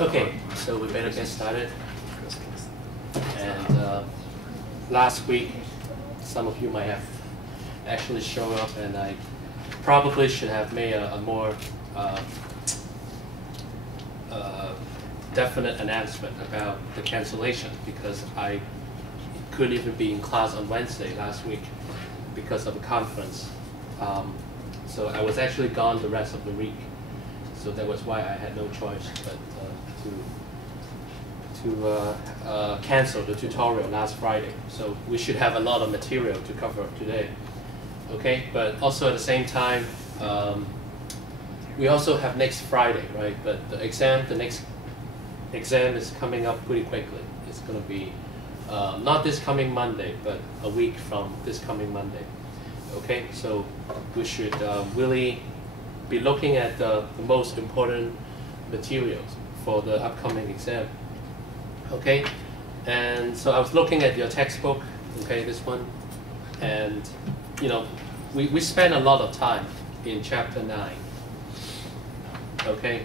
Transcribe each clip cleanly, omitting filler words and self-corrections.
Okay, so we better get started. And last week, some of you might have actually shown up, and I probably should have made a more definite announcement about the cancellation, because I couldn't even be in class on Wednesday last week because of a conference. So I was actually gone the rest of the week. So that was why I had no choice but to cancel the tutorial last Friday. So we should have a lot of material to cover today. Okay, but also at the same time, we also have next Friday, right? But the next exam is coming up pretty quickly. It's going to be not this coming Monday, but a week from this coming Monday. Okay, so we should really be looking at the most important materials for the upcoming exam. Okay, and so I was looking at your textbook, okay, this one, and you know, we spent a lot of time in chapter 9, okay,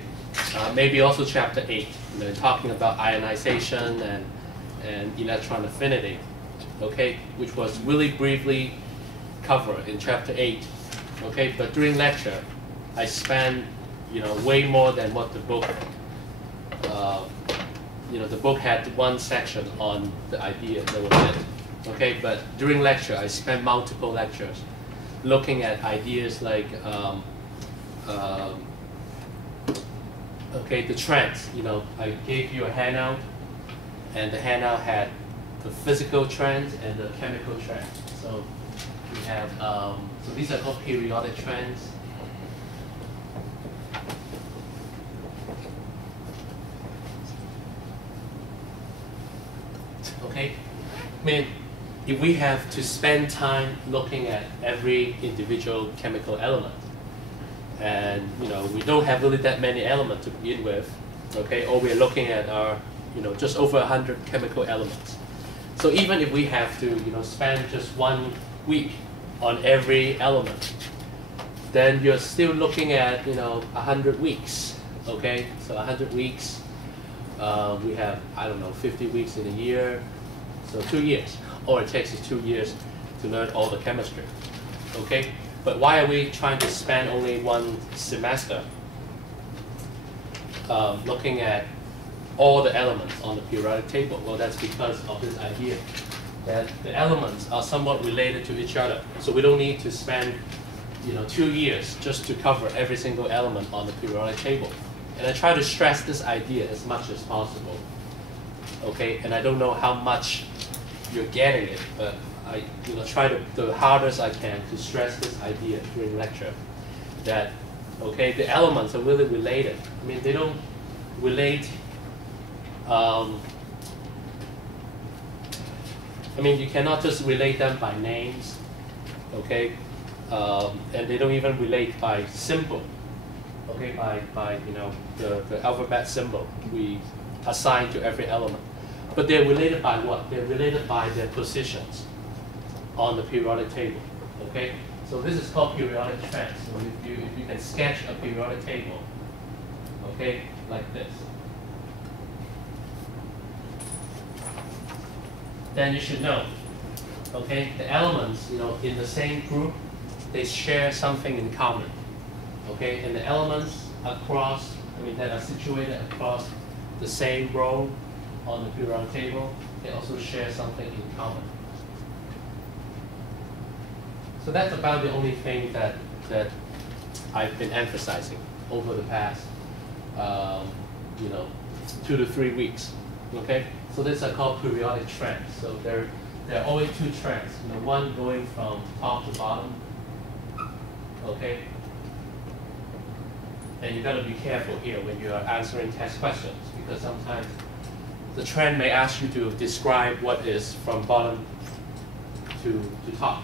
maybe also chapter 8, you know, talking about ionization and electron affinity, okay, which was really briefly covered in chapter 8, okay, but during lecture, I spent, you know, way more than what the book, you know, the book had one section on the idea, that was it. Okay, but during lecture, I spent multiple lectures looking at ideas like, okay, the trends. You know, I gave you a handout, and the handout had the physical trends and the chemical trends. So we have, so these are called periodic trends. Okay, I mean, if we have to spend time looking at every individual chemical element, and you know, we don't have really that many elements to begin with, okay, all we're looking at are, you know, just over 100 chemical elements. So even if we have to, you know, spend just 1 week on every element, then you're still looking at, you know, 100 weeks, okay? So 100 weeks, we have, I don't know, 50 weeks in a year, so 2 years. All it takes is 2 years to learn all the chemistry, okay? But why are we trying to spend only 1 semester looking at all the elements on the periodic table? Well, that's because of this idea that the elements are somewhat related to each other. So we don't need to spend, you know, 2 years just to cover every single element on the periodic table. And I try to stress this idea as much as possible, okay? And I don't know how much you're getting it, but I, you know, try to the hardest I can to stress this idea during lecture that, okay, the elements are really related. I mean, they don't relate. I mean, you cannot just relate them by names, okay? And they don't even relate by symbol, okay? By you know, the alphabet symbol we assign to every element. But they're related by what? They're related by their positions on the periodic table, okay? So this is called periodic trends. So if you can sketch a periodic table, okay, like this, then you should know, okay, the elements, you know, in the same group, they share something in common, okay? And the elements across, I mean, that are situated across the same row on the periodic table, they also share something in common. So that's about the only thing that I've been emphasizing over the past, you know, 2 to 3 weeks, okay? So these are called periodic trends. So there are always 2 trends, you know, one going from top to bottom, okay? And you got to be careful here when you are answering test questions, because sometimes the trend may ask you to describe what is from bottom to top.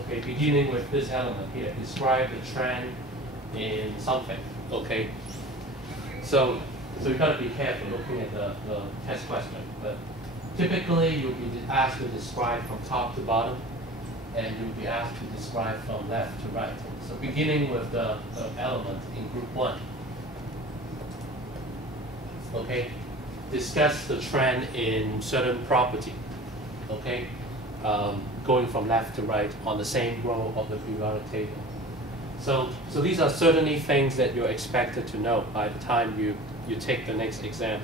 Okay, beginning with this element here, describe the trend in something. Okay, so you got to be careful looking at the test question. But typically, you'll be asked to describe from top to bottom, and you'll be asked to describe from left to right. So beginning with the element in group 1. okay, discuss the trend in certain property, okay, going from left to right on the same row of the periodic table. So these are certainly things that you're expected to know by the time you take the next exam.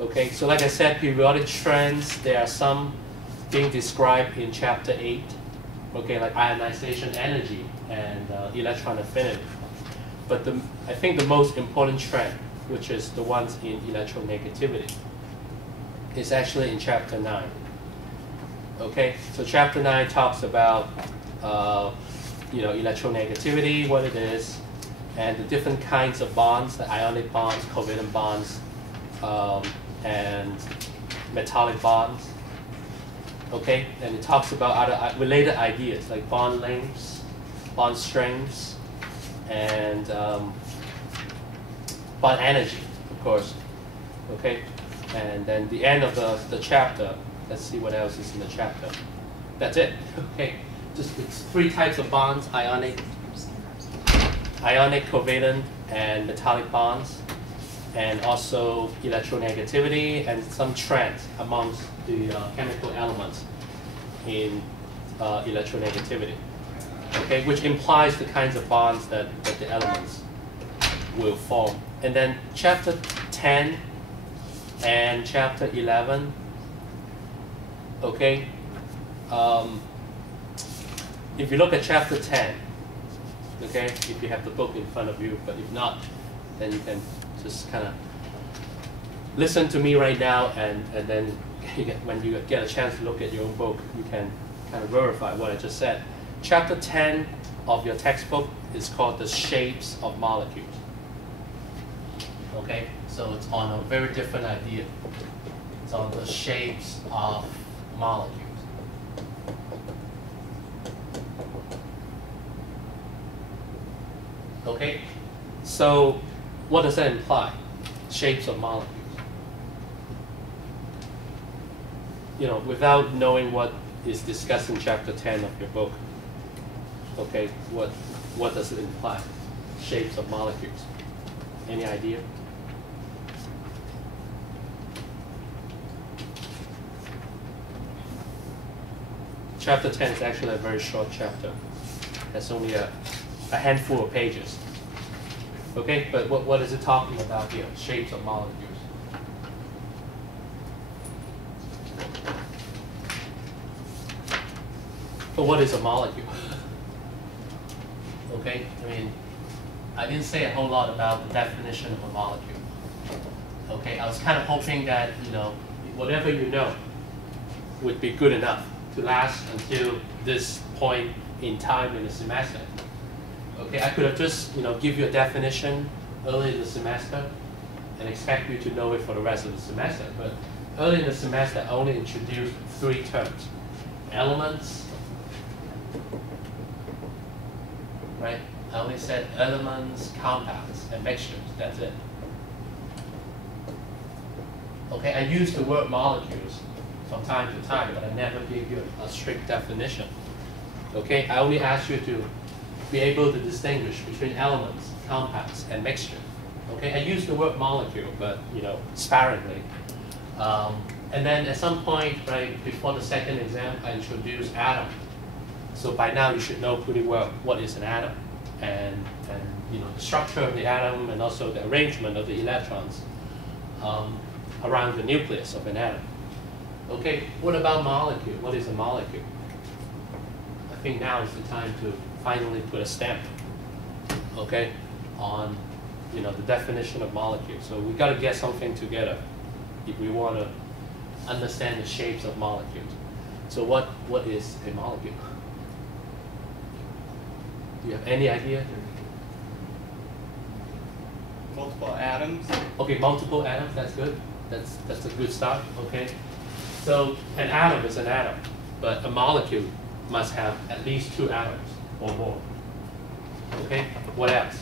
Okay, so like I said, periodic trends, there are some being described in chapter 8, okay, like ionization energy and electron affinity. But I think the most important trend, which is the ones in electronegativity, is actually in chapter 9. Okay, so chapter 9 talks about electronegativity, what it is, and the different kinds of bonds, the ionic bonds, covalent bonds, and metallic bonds. Okay, and it talks about other related ideas like bond lengths, bond strengths, and bond energy, of course. Okay, and then the end of the chapter, let's see what else is in the chapter. That's it. Okay, just it's 3 types of bonds: ionic, covalent, and metallic bonds, and also electronegativity and some trends amongst the chemical elements in electronegativity. Okay, which implies the kinds of bonds that the elements will form. And then chapter 10 and chapter 11, okay, if you look at chapter 10, okay, if you have the book in front of you, but if not, then you can just kind of listen to me right now, and then when you get a chance to look at your own book, you can kind of verify what I just said. Chapter 10 of your textbook is called the shapes of molecules. Okay, so it's on a very different idea. It's on the shapes of molecules. Okay, so what does that imply? Shapes of molecules. Without knowing what is discussed in chapter 10 of your book, okay, what does it imply? Shapes of molecules. Any idea? Chapter 10 is actually a very short chapter. It's only a handful of pages. Okay, but what is it talking about here? Shapes of molecules. But what is a molecule? Okay, I didn't say a whole lot about the definition of a molecule. Okay, I was kind of hoping that whatever you know would be good enough to last until this point in time in the semester. Okay, I could have just give you a definition early in the semester and expect you to know it for the rest of the semester. But early in the semester, I only introduced 3 terms: elements, right? I only said elements, compounds, and mixtures. That's it. Okay, I used the word molecules from time to time, but I never gave you a strict definition. Okay, I only asked you to be able to distinguish between elements, compounds, and mixture. Okay, I use the word molecule, but sparingly. And then at some point, right before the second exam, I introduced atom. So by now you should know pretty well what is an atom, and the structure of the atom, and also the arrangement of the electrons around the nucleus of an atom. Okay, what about molecule? What is a molecule? I think now is the time to finally put a stamp, okay, on the definition of molecule. So we got to get something together if we want to understand the shapes of molecules. So what is a molecule? Do you have any idea? Multiple atoms. Okay, multiple atoms. That's good. That's a good start. Okay. So an atom is an atom, but a molecule must have at least 2 atoms or more. Okay. What else?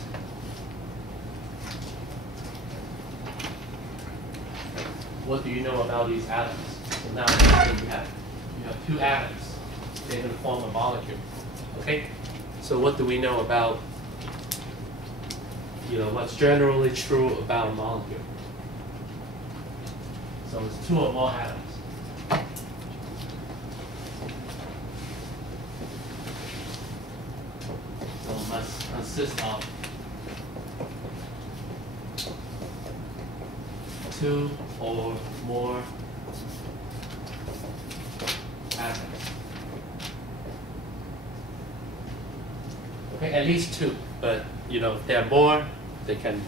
What do you know about these atoms? So now you have 2 atoms. They're going to form a molecule. Okay. So what do we know about what's generally true about a molecule? So it's two or more atoms. So it must consist of two or more atoms. Okay, at least two, but you know, if there are more, they can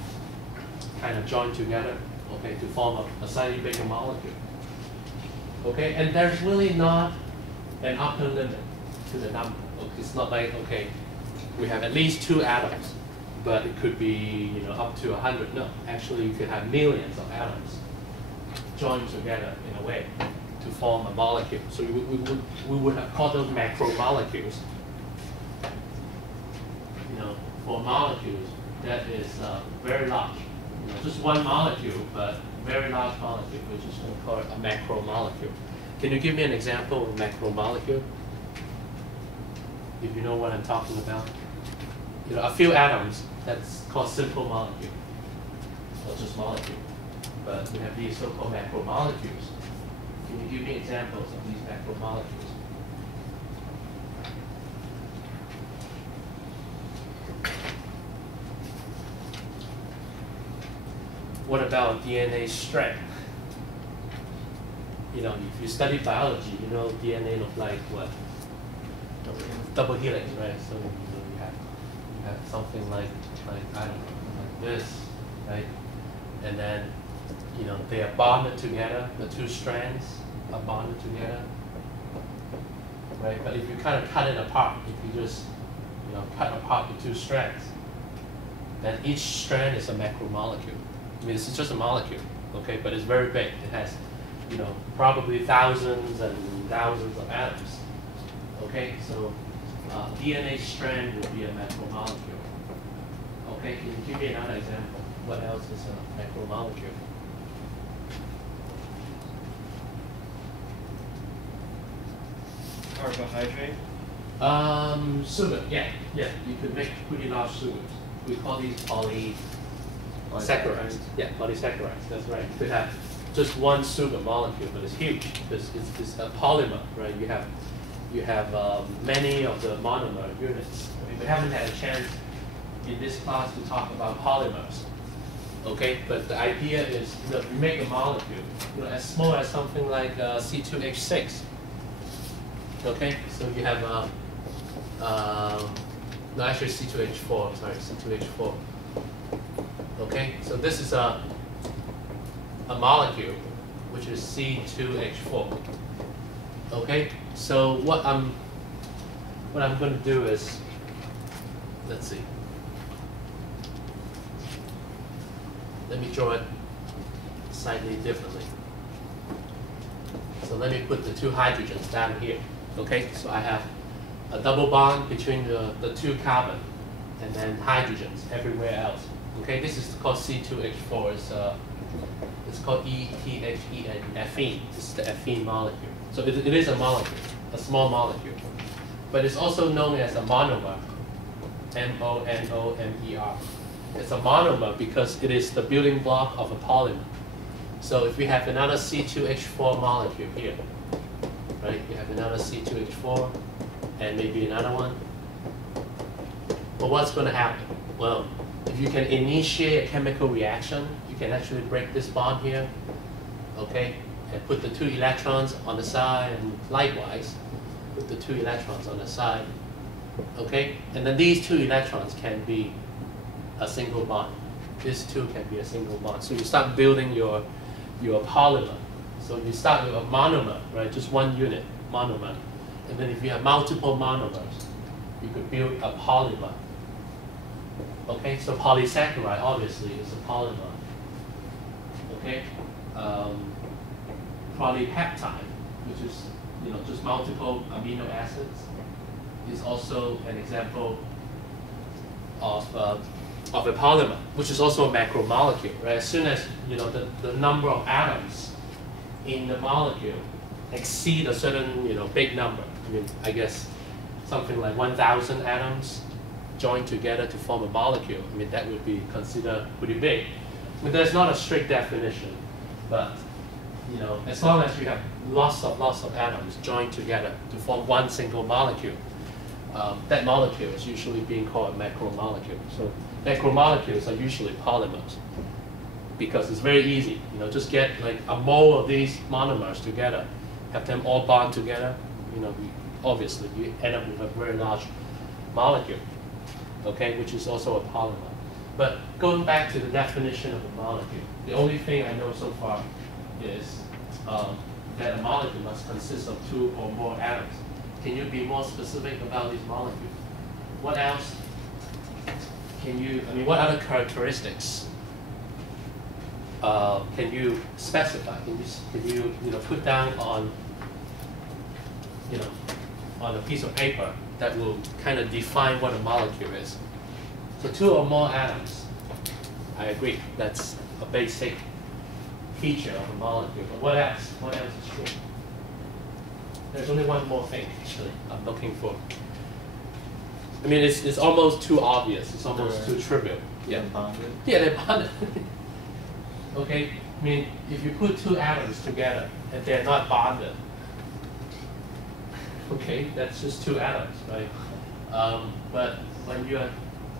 kind of join together, okay, to form a slightly bigger molecule. Okay, and there's really not an upper limit to the number. Okay, it's not like, okay, we have at least two atoms, but it could be, you know, up to 100. No, actually you could have millions of atoms joined together in a way to form a molecule. So we would have called those macromolecules. You know, for molecules, that is very large. You know, just one molecule, but very large molecule. We're just going to call it a macromolecule. Can you give me an example of a macromolecule? If you know what I'm talking about. You know, a few atoms, that's called simple molecule, or just molecule. But we have these so-called macromolecules. Can you give me examples of these macromolecules? What about DNA strand? You know, if you study biology, you know DNA look like what? Double helix, right? So you know, you have something like I don't know, like this, right? And then you know they are bonded together. The two strands are bonded together, right? But if you kind of cut it apart, if you just you know cut apart the two strands, then each strand is a macromolecule. I mean, it's just a molecule, okay? But it's very big. It has, you know, probably thousands and thousands of atoms. Okay, so DNA strand would be a macromolecule. Okay, can you give me another example? What else is a macromolecule? Carbohydrate? Sugar, yeah. You could make pretty large sugars. We call these polysaccharides. Yeah, polysaccharides, that's right. You could have just one sugar molecule, but it's huge because it's a polymer, right? You have many of the monomer units. I mean, we haven't had a chance in this class to talk about polymers, okay? But the idea is, you know, you make a molecule, you know, as small as something like C2H6. Okay, so you have no, actually C2H4. Sorry, C2H4. Okay, so this is a molecule which is C2H4. Okay, so what I'm going to do is, let's see. Let me draw it slightly differently. So let me put the two hydrogens down here. Okay, so I have a double bond between the two carbon and then hydrogens everywhere else. Okay, this is called C2H4. It's called ETHEN, ethene. This is the ethene molecule. So it is a molecule, a small molecule. But it's also known as a monomer, M-O-N-O-M-E-R. It's a monomer because it is the building block of a polymer. So if we have another C2H4 molecule here, right? You have another C2H4 and maybe another one. But what's going to happen? Well, if you can initiate a chemical reaction, you can actually break this bond here, okay? And put the two electrons on the side, and likewise, put the two electrons on the side, okay? And then these two electrons can be a single bond. This two can be a single bond. So you start building your polymer. So you start with a monomer, right? Just one unit, monomer. And then if you have multiple monomers, you could build a polymer. Okay, so polysaccharide obviously is a polymer. Okay, polypeptide, which is just multiple amino acids, is also an example of a polymer, which is also a macromolecule. Right? As soon as the number of atoms in the molecule exceed a certain big number. I mean, I guess something like 1,000 atoms joined together to form a molecule. I mean, that would be considered pretty big. I mean, there's not a strict definition, but you know, as long as you have lots of atoms joined together to form one single molecule, that molecule is usually being called a macromolecule. So macromolecules are usually polymers because it's very easy. You know, just get like a mole of these monomers together, have them all bond together. You know, obviously you end up with a very large molecule, okay, which is also a polymer. But going back to the definition of a molecule, the only thing I know so far is that a molecule must consist of 2 or more atoms. Can you be more specific about these molecules? What else can you, I mean, what other characteristics can you specify? Can you know, put down on, you know, on a piece of paper that will kind of define what a molecule is? So 2 or more atoms, I agree, that's a basic feature of a molecule. But what else? What else is true? There's only one more thing, actually, I'm looking for. I mean, it's almost too obvious. It's almost too trivial. Yeah. Bonded. Yeah, they're bonded. Okay, I mean, if you put 2 atoms together and they're not bonded, okay, that's just 2 atoms, right? But when you're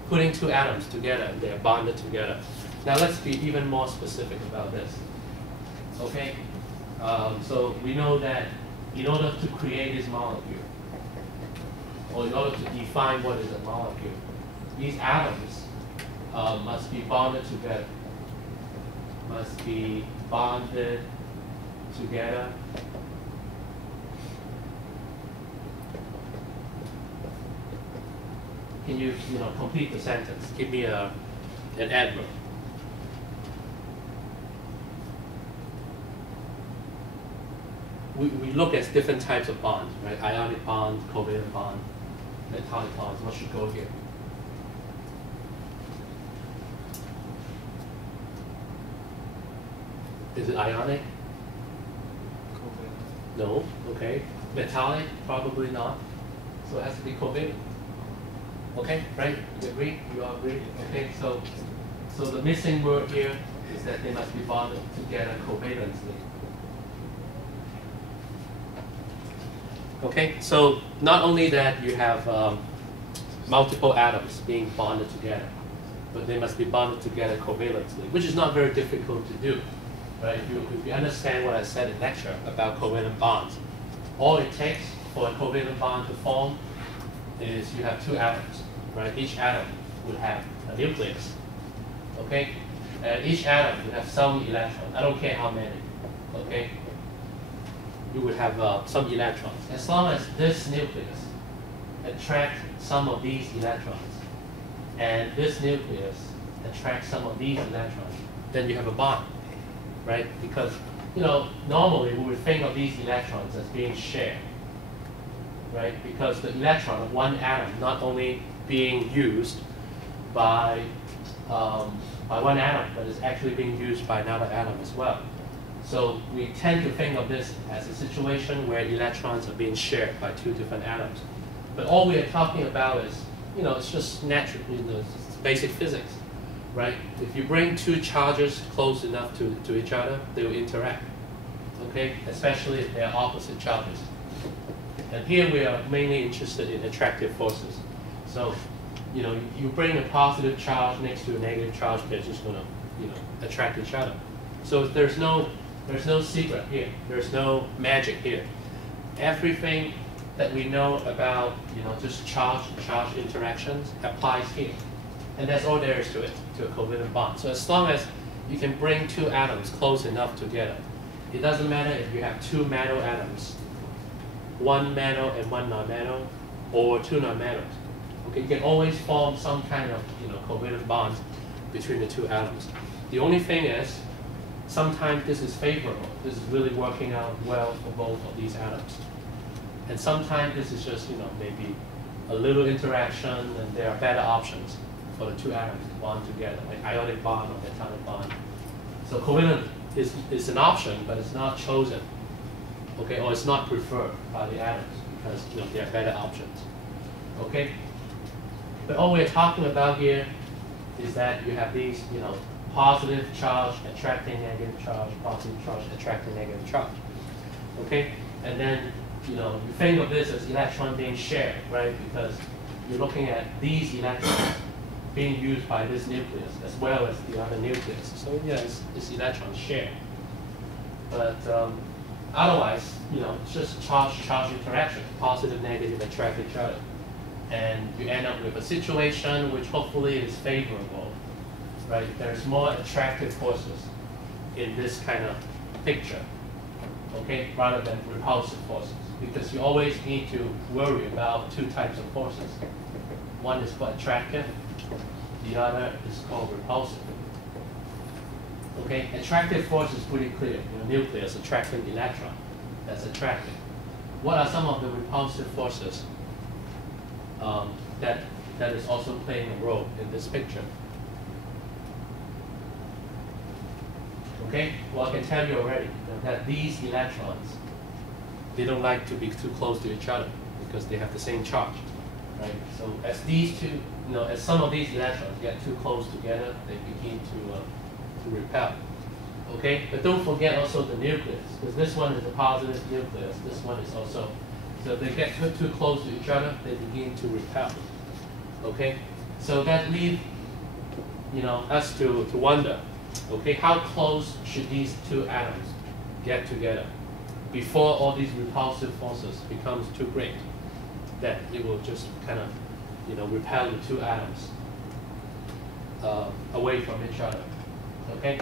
putting 2 atoms together, they're bonded together. Now let's be even more specific about this. Okay, so we know that in order to create this molecule, or in order to define what is a molecule, these atoms must be bonded together. Must be bonded together. Can you complete the sentence? Give me an adverb. We look at different types of bonds, right? Ionic bond, covalent bond, metallic bonds. What should go here? Is it ionic? Covalent. No. Okay. Metallic? Probably not. So it has to be covalent. Okay, right? You agree? You all agree? Okay. So the missing word here is that they must be bonded together covalently. Okay. So not only that you have multiple atoms being bonded together, but they must be bonded together covalently, which is not very difficult to do. Right? If you understand what I said in lecture about covalent bonds, all it takes for a covalent bond to form is you have 2 atoms, right? Each atom would have a nucleus, okay? And each atom would have some electrons. I don't care how many, okay? You would have some electrons. As long as this nucleus attracts some of these electrons, and this nucleus attracts some of these electrons, then you have a bond. Right? Because, normally we would think of these electrons as being shared, right? Because the electron of one atom not only being used by one atom, but is actually being used by another atom as well. So we tend to think of this as a situation where electrons are being shared by 2 different atoms. But all we are talking about is, it's just natural, it's basic physics. Right? If you bring 2 charges close enough to each other, they will interact. Okay? Especially if they are opposite charges. And here we are mainly interested in attractive forces. So, you bring a positive charge next to a negative charge, they're just going to, attract each other. So there's no secret here. There's no magic here. Everything that we know about, just charge interactions applies here. And that's all there is to it, to a covalent bond. So as long as you can bring 2 atoms close enough together, it doesn't matter if you have 2 metal atoms, 1 metal and 1 non-metal, or 2 non-metals. Okay, you can always form some kind of covalent bonds between the 2 atoms. The only thing is, sometimes this is favorable. This is really working out well for both of these atoms. And sometimes this is just maybe a little interaction, and there are better options for the 2 atoms to bond together, like ionic bond or metallic bond. So covalent is an option, but it's not chosen, okay, or it's not preferred by the atoms because there are better options, okay. But all we're talking about here is that you have these positive charge attracting negative charge, positive charge attracting negative charge. Okay? And then, you think of this as electron being shared, right? Because you're looking at these electrons being used by this nucleus as well as the other nucleus. So yeah, it's electron shared. But otherwise, it's just charge interaction, positive, negative, attract each other. And you end up with a situation which hopefully is favorable, right? There's more attractive forces in this kind of picture, okay, rather than repulsive forces. Because you always need to worry about two types of forces. One is called attractive, the other is called repulsive. Okay, attractive force is pretty clear. Nucleus attracting electron, that's attractive. What are some of the repulsive forces that is also playing a role in this picture? Okay, well I can tell you already that these electrons, they don't like to be too close to each other because they have the same charge, right? So as these two, as some of these electrons get too close together, they begin to repel. Okay, but don't forget also the nucleus, because this one is a positive nucleus, this one is also, so if they get too close to each other, they begin to repel. Okay, so that leaves us to wonder, okay, how close should these two atoms get together before all these repulsive forces becomes too great that it will just kind of repel the two atoms away from each other. Okay,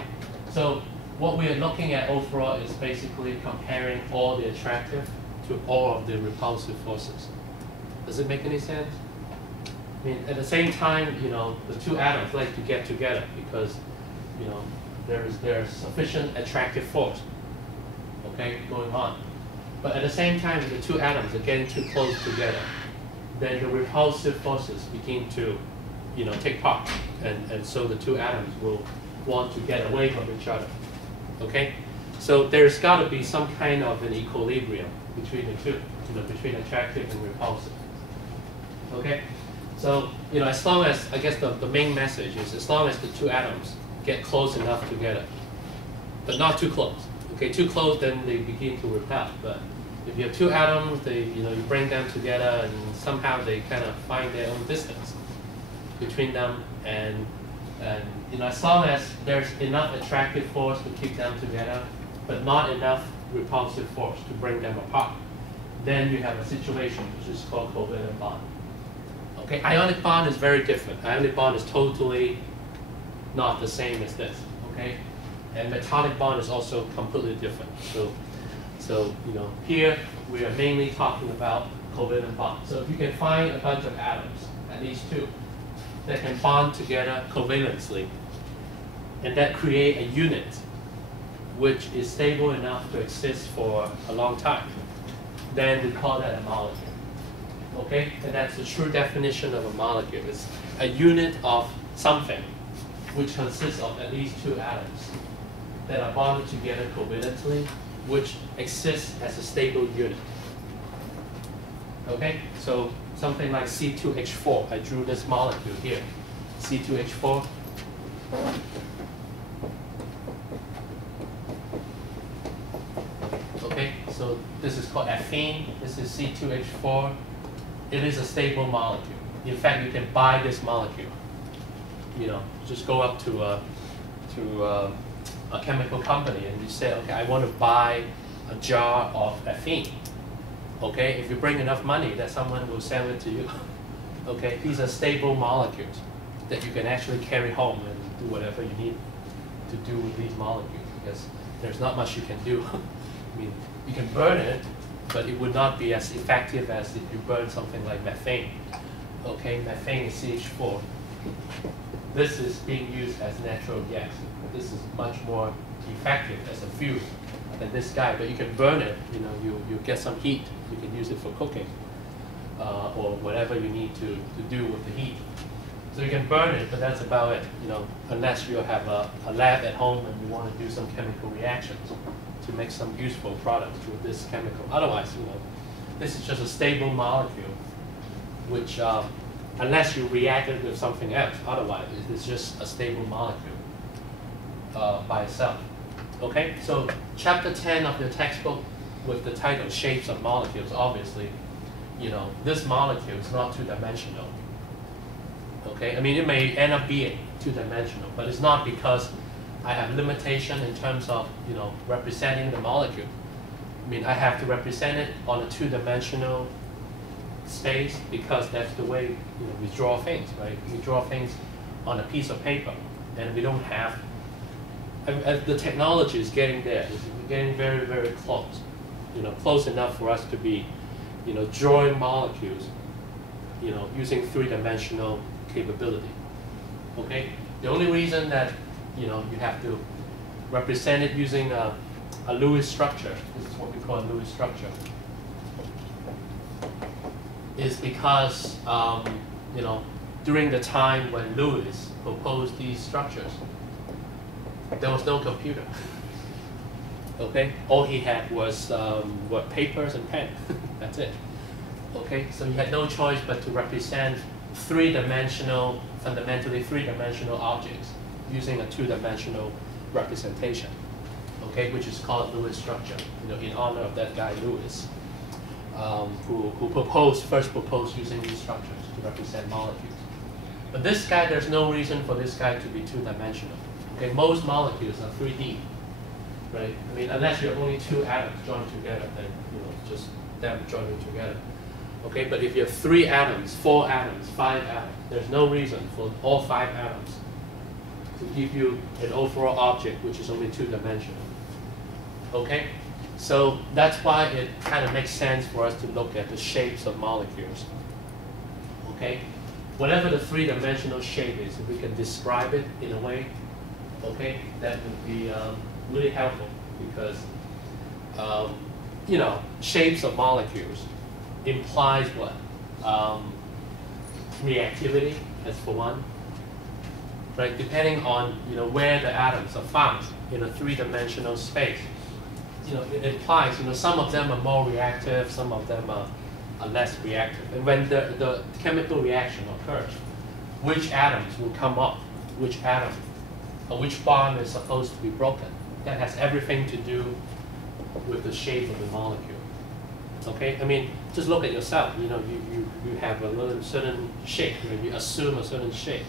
so what we are looking at overall is basically comparing all the attractive to all of the repulsive forces. Does it make any sense? I mean, at the same time, the two atoms like to get together because, there's sufficient attractive force, okay, going on. But at the same time, the two atoms are getting too close together. Then the repulsive forces begin to, take part, and so the two atoms will want to get away from each other. Okay, so there's got to be some kind of an equilibrium between the two, between attractive and repulsive. Okay, so as long as, I guess the main message is, as long as the two atoms get close enough together, but not too close. Okay, too close, then they begin to repel. But if you have two atoms, they you bring them together, and somehow they kind of find their own distance between them, and as long as there's enough attractive force to keep them together, but not enough repulsive force to bring them apart, then you have a situation which is called covalent bond. Okay, ionic bond is very different. Ionic bond is totally not the same as this. Okay, and metallic bond is also completely different. So here we are mainly talking about covalent bond. So if you can find a bunch of atoms, at least two, that can bond together covalently, and that create a unit which is stable enough to exist for a long time, then we call that a molecule. Okay, and that's the true definition of a molecule. It's a unit of something which consists of at least two atoms that are bonded together covalently, which exists as a stable unit. Okay, so something like C2H4. I drew this molecule here, C2H4. Okay, so this is called ethene. This is C2H4. It is a stable molecule. In fact, you can buy this molecule. Just go up to a chemical company and you say, okay, I want to buy a jar of ethene. Okay, if you bring enough money, that someone will sell it to you. Okay, these are stable molecules that you can actually carry home and do whatever you need to do with these molecules, because there's not much you can do. I mean, you can burn it, but it would not be as effective as if you burn something like methane. Okay, methane is CH4. This is being used as natural gas. This is much more effective as a fuel than this guy, but you can burn it. You get some heat. You can use it for cooking or whatever you need to do with the heat. So you can burn it, but that's about it. Unless you have a lab at home and you want to do some chemical reactions to make some useful products with this chemical. Otherwise, this is just a stable molecule, which unless you react it with something else, otherwise it's just a stable molecule. by itself. Okay, so chapter 10 of your textbook with the title Shapes of Molecules, obviously, this molecule is not two-dimensional. Okay, I mean, it may end up being two-dimensional, but it's not because I have limitation in terms of, representing the molecule. I mean, I have to represent it on a two-dimensional space because that's the way, we draw things, right? We draw things on a piece of paper, and we don't have, the technology is getting there. It's getting very, very close, close enough for us to be, drawing molecules, using three-dimensional capability. Okay, the only reason that you have to represent it using a Lewis structure, this is what we call a Lewis structure, is because during the time when Lewis proposed these structures, there was no computer. Okay, all he had was what, papers and pen. That's it. Okay, so he had no choice but to represent three-dimensional, fundamentally three-dimensional objects using a two-dimensional representation. Okay, which is called Lewis structure. In honor of that guy Lewis, who first proposed using these structures to represent molecules. But this guy, there's no reason for this guy to be two-dimensional. Okay, most molecules are 3D, right? I mean, unless you're only two atoms joined together, then just them joining together. Okay, but if you have 3 atoms, 4 atoms, 5 atoms, there's no reason for all 5 atoms to give you an overall object which is only two-dimensional. Okay, so that's why it kind of makes sense for us to look at the shapes of molecules. Okay, whatever the three-dimensional shape is, if we can describe it in a way, okay, that would be really helpful because shapes of molecules implies what? Reactivity, as for one, right? Depending on where the atoms are found in a three-dimensional space, it implies some of them are more reactive, some of them are less reactive. And when the chemical reaction occurs, which atoms will come up, which atom or which bond is supposed to be broken? That has everything to do with the shape of the molecule. Okay, I mean, just look at yourself. You have a certain shape. You assume a certain shape,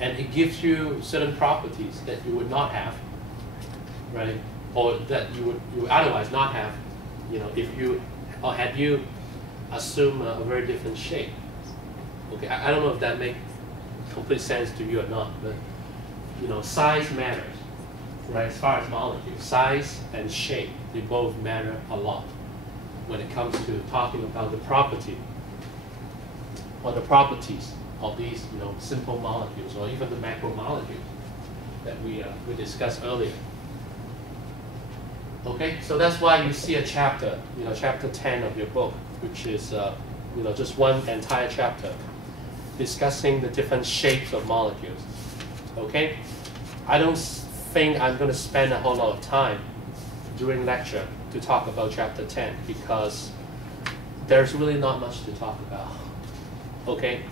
and it gives you certain properties that you would not have, right? Or that you would otherwise not have, if you or had you assume a very different shape. Okay, I don't know if that makes complete sense to you or not, but size matters, right? As far as molecules, size and shape, they both matter a lot when it comes to talking about the property or the properties of these simple molecules or even the macromolecules that we discussed earlier. Okay, so that's why you see a chapter, chapter 10 of your book, which is just one entire chapter discussing the different shapes of molecules. Okay, I don't think I'm going to spend a whole lot of time during lecture to talk about chapter 10 because there's really not much to talk about. Okay,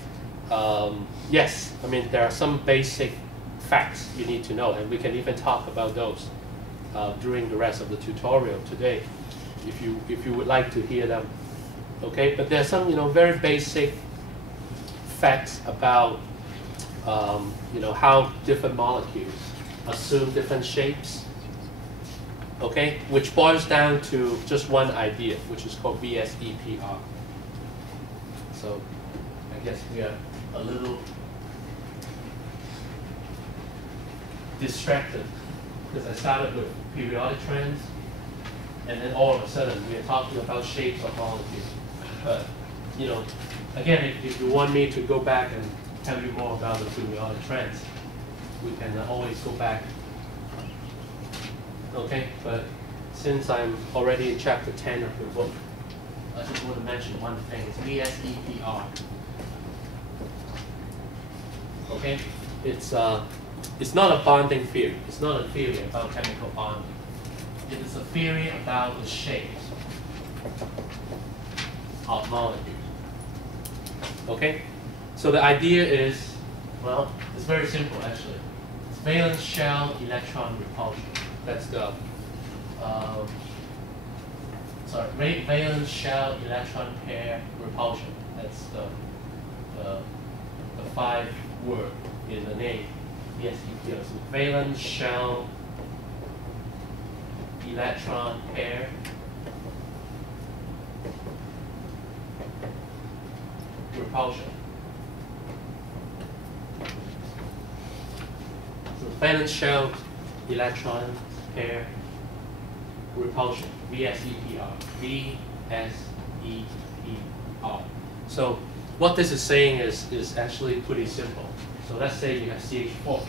yes, I mean there are some basic facts you need to know, and we can even talk about those during the rest of the tutorial today, if you would like to hear them. Okay, but there are some very basic facts about how different molecules assume different shapes. Okay, which boils down to just one idea, which is called VSEPR. So I guess we are a little distracted because I started with periodic trends, and then all of a sudden we are talking about shapes of molecules. But again, if you want me to go back and tell you more about the periodic trends, we can always go back. Okay, but since I'm already in chapter 10 of the book, I just want to mention one thing. It's VSEPR. Okay, it's not a bonding theory. It's not a theory about chemical bonding. It is a theory about the shapes of molecules. Okay, so the idea is, well, it's very simple actually. valence shell electron repulsion. That's the valence shell electron pair repulsion. That's the 5 word in the name. VSEPR. So valence shell electron pair repulsion. So valence shell electron pair repulsion. VSEPR. VSEPR. So what this is saying is actually pretty simple. So let's say you have CH4.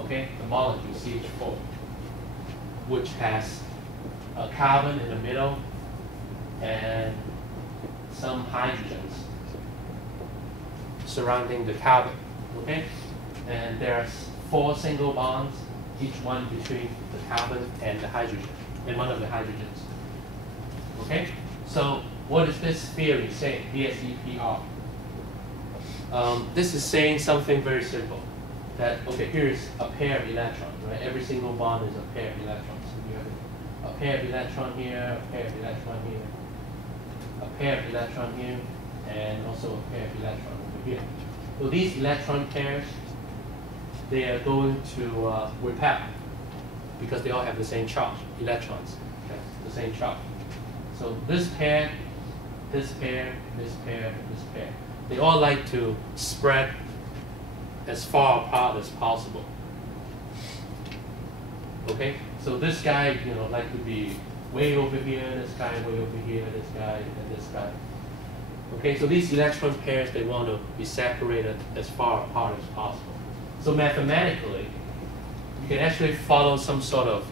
Okay, the molecule CH4, which has a carbon in the middle and some hydrogens surrounding the carbon. Okay, and there's 4 single bonds, each one between the carbon and the hydrogen, and one of the hydrogens. Okay, so what is this theory saying? VSEPR. This is saying something very simple. That, okay, here's a pair of electrons, right? Every single bond is a pair of electrons. So you have a pair of electron here, a pair of electron here, a pair of electron here, and also a pair of electron over here. So these electron pairs, they are going to repel because they all have the same charge, electrons, okay? The same charge. So this pair, this pair, this pair, this pair, they all like to spread as far apart as possible. Okay, so this guy, like to be way over here, this guy way over here, this guy, and this guy. Okay, so these electron pairs, they want to be separated as far apart as possible. So mathematically, you can actually follow some sort of,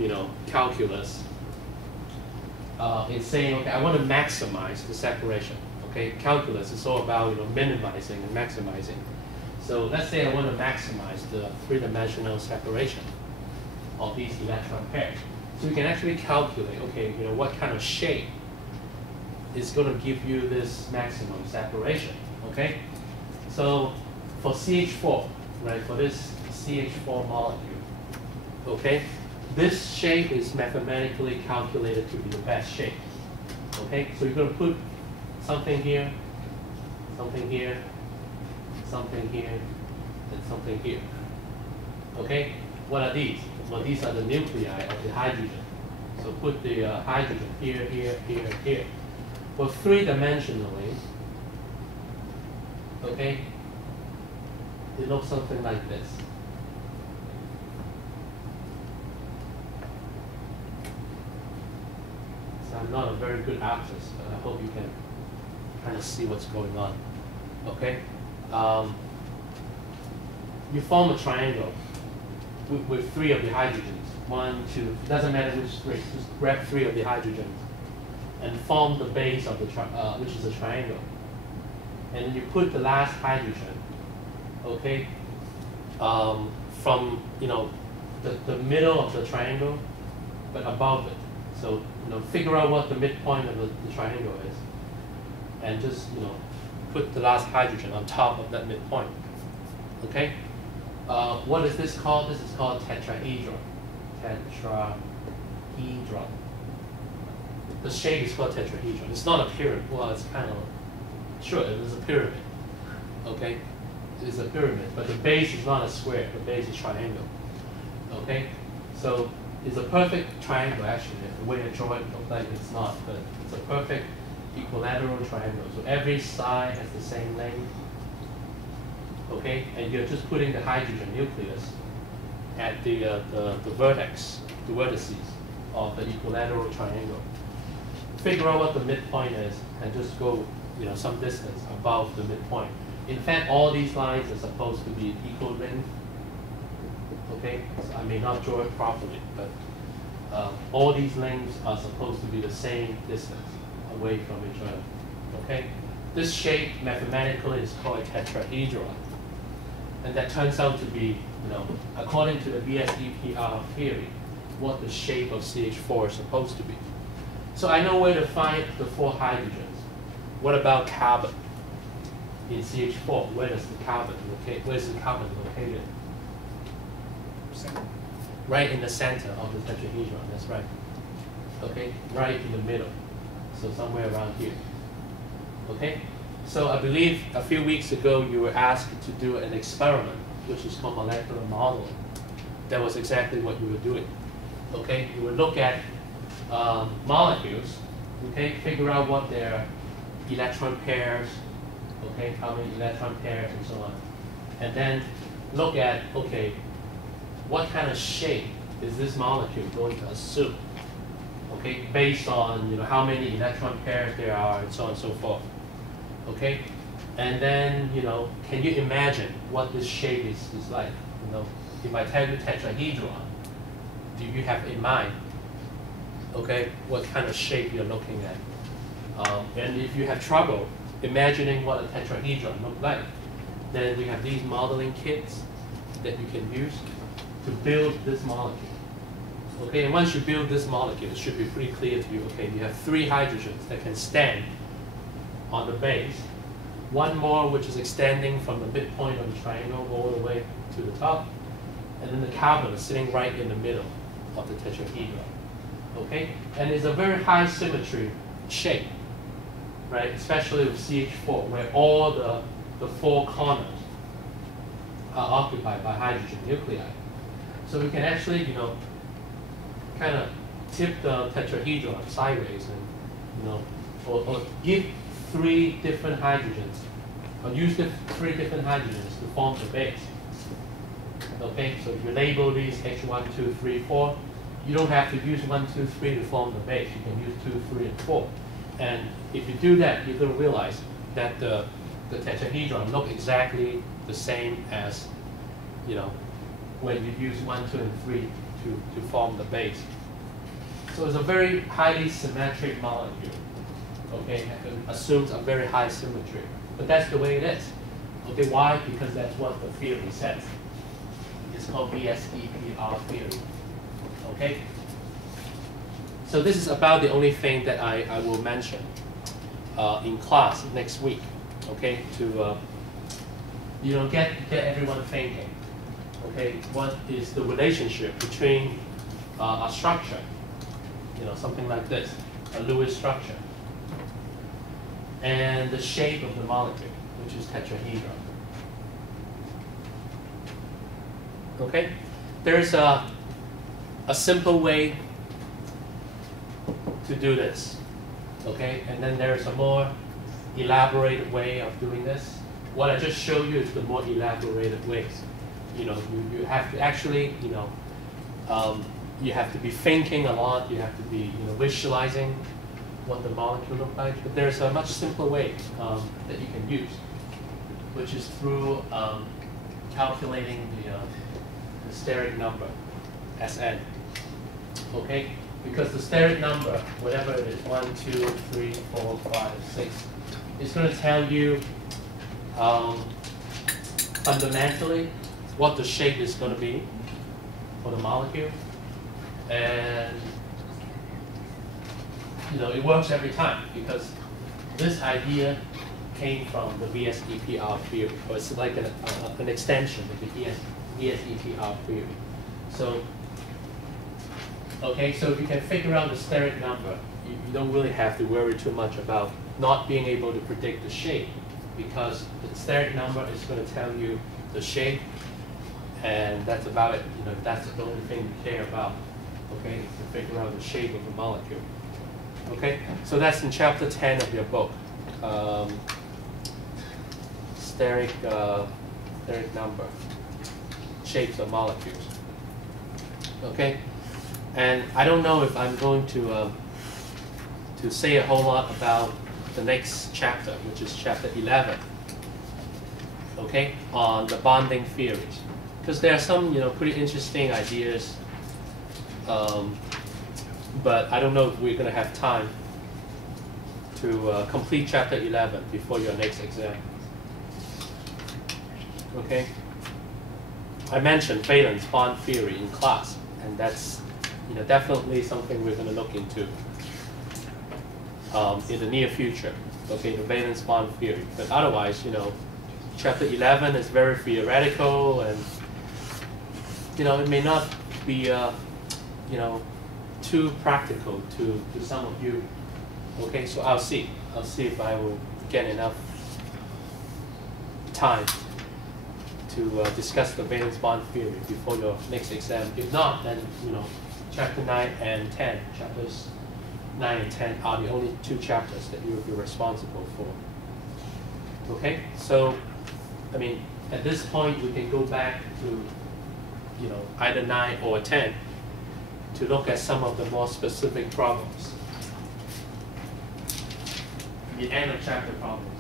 calculus in saying, okay, I want to maximize the separation. Okay, calculus is all about, minimizing and maximizing. So let's say I want to maximize the 3-dimensional separation of these electron pairs. So we can actually calculate, okay, what kind of shape is going to give you this maximum separation, okay? So for CH4, right, for this CH4 molecule, okay, this shape is mathematically calculated to be the best shape, okay? So you're going to put something here, something here, something here, and something here. Okay? What are these? Well, these are the nuclei of the hydrogen. So put the hydrogen here, here, here, here. Well, 3-dimensionally, okay, it looks something like this. So I'm not a very good artist, but I hope you can kind of see what's going on. Okay? You form a triangle with 3 of the hydrogens. 1, 2, it doesn't matter which 3. Just grab 3 of the hydrogens and form the base of the which is a triangle. And then you put the last hydrogen, okay, from the middle of the triangle, but above it. So figure out what the midpoint of the triangle is, and just put the last hydrogen on top of that midpoint. Okay? What is this called? This is called tetrahedron. Tetrahedron. The shape is called tetrahedron. It's not a pyramid. Well, it's kind of, sure, it is a pyramid. Okay? It is a pyramid, but the base is not a square. The base is triangle. Okay? So it's a perfect triangle, actually. The way I draw it looks like it's not, but it's a perfect equilateral triangle. So every side has the same length. Okay, and you're just putting the hydrogen nucleus at the vertex, the vertices of the equilateral triangle. Figure out what the midpoint is, and just go, some distance above the midpoint. In fact, all these lines are supposed to be equal length. Okay, so I may not draw it properly, but all these lengths are supposed to be the same distance away from each other. Okay, this shape mathematically is called a tetrahedron. And that turns out to be, according to the VSEPR theory, what the shape of CH4 is supposed to be. So I know where to find the 4 hydrogens. What about carbon? in CH4, where does the carbon locate? Where's the carbon located? Right in the center of the tetrahedron. That's right. Okay, right in the middle. So somewhere around here. Okay. So I believe a few weeks ago you were asked to do an experiment, which is called molecular modeling. That was exactly what you were doing. Okay, you would look at molecules. Okay, figure out what their electron pairs. Okay, how many electron pairs and so on, and then look at what kind of shape is this molecule going to assume? Okay, based on how many electron pairs there are and so on and so forth. Okay, and then can you imagine what this shape is like? If I tell you tetrahedron, do you have in mind? Okay, what kind of shape you're looking at? And if you have trouble imagining what a tetrahedron looks like, then we have these modeling kits that you can use to build this molecule. Okay, and once you build this molecule, it should be pretty clear to you. Okay, you have 3 hydrogens that can stand on the base, 1 more which is extending from the midpoint of the triangle all the way to the top, and then the carbon is sitting right in the middle of the tetrahedron. Okay, and it's a very high symmetry shape, right? Especially with CH4, where all the 4 corners are occupied by hydrogen nuclei. So we can actually, kind of tip the tetrahedron sideways and, or give 3 different hydrogens, or use the 3 different hydrogens to form the base. Okay, so if you label these H1, 2, 3, 4, you don't have to use 1, 2, 3 to form the base. You can use 2, 3, and 4. And if you do that, you're going to realize that the tetrahedron look exactly the same as, when you use 1, 2, and 3 to form the base. So it's a very highly symmetric molecule. Okay, it assumes a very high symmetry. But that's the way it is. Okay, why? Because that's what the theory says. It's called VSEPR theory. Okay? So this is about the only thing that I will mention in class next week. Okay, to get everyone thinking. Okay, what is the relationship between a structure, something like this, a Lewis structure, and the shape of the molecule, which is tetrahedron. Okay, there's a simple way to do this. Okay, and then there's a more elaborated way of doing this. What I just showed you is the more elaborated ways. You have to actually, you have to be thinking a lot. You have to be, visualizing what the molecule looks like. But there's a much simpler way that you can use, which is through calculating the steric number, Sn. Okay, because the steric number, whatever it is, 1, 2, 3, 4, 5, 6, is going to tell you fundamentally what the shape is going to be for the molecule, and it works every time because this idea came from the VSEPR theory, or it's like an extension of the VSEPR theory. So, okay, so if you can figure out the steric number, you don't really have to worry too much about not being able to predict the shape, because the steric number is going to tell you the shape, and that's about it. That's the only thing you care about. Okay, to figure out the shape of the molecule. Okay, so that's in chapter 10 of your book, steric number, shapes of molecules. Okay, and I don't know if I'm going to say a whole lot about the next chapter, which is chapter 11. Okay, on the bonding theories, because there are some pretty interesting ideas. But I don't know if we're going to have time to complete chapter 11 before your next exam. Okay? I mentioned valence bond theory in class, and that's definitely something we're going to look into in the near future. okay, the valence bond theory. But otherwise, you know, chapter 11 is very theoretical, and you know, it may not be you know, too practical to some of you. Okay, so I'll see if I will get enough time to discuss the valence bond theory before your next exam. If not, then you know, chapter 9 and 10, chapters 9 and 10 are the only two chapters that you will be responsible for. Okay, so I mean, at this point we can go back to, you know, either 9 or 10 to look at some of the more specific problems. The end of chapter problems.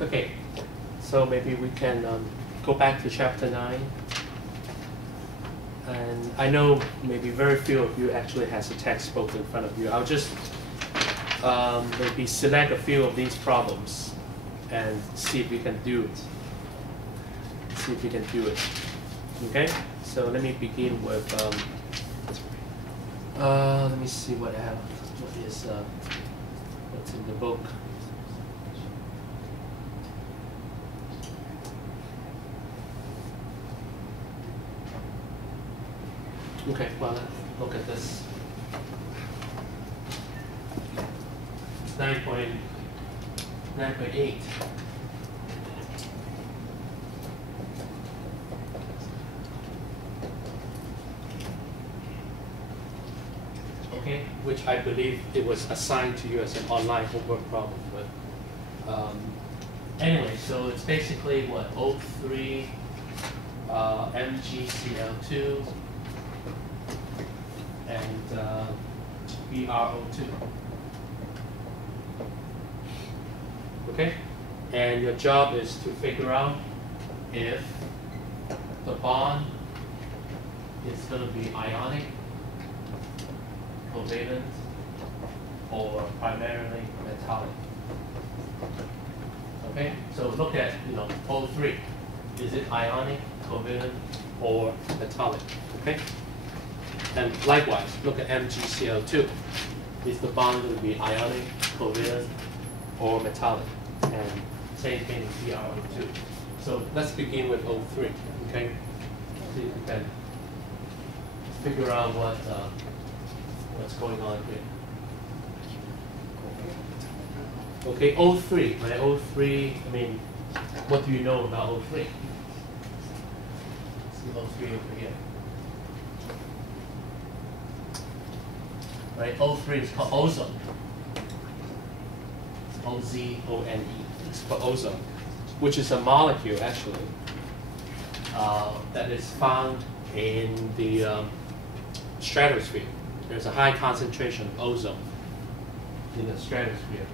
Okay, so maybe we can go back to chapter 9. And I know maybe very few of you actually has a textbook in front of you. I'll just maybe select a few of these problems and see if we can do it. Okay, so let me begin with, let me see what I have, what's in the book. Okay, well, let's look at this. It's 9.8. Okay, which I believe it was assigned to you as an online homework problem. But anyway, so it's basically what, O3, MgCl2, and BrO2. Okay? And your job is to figure out if the bond is going to be ionic, covalent, or primarily metallic. Okay? So look at, you know, O3. Is it ionic, covalent, or metallic? Okay? And likewise, look at MgCl2. Is the bond going to be ionic, covalent, or metallic? And same thing with BrO2. So let's begin with O3. Okay, see if we can figure out what's going on here. Okay, O3. Right? O3. I mean, what do you know about O3? See O3 over here. Right, O3 is called ozone. It's O-Z-O-N-E. It's called ozone, which is a molecule actually that is found in the stratosphere. There's a high concentration of ozone in the stratosphere.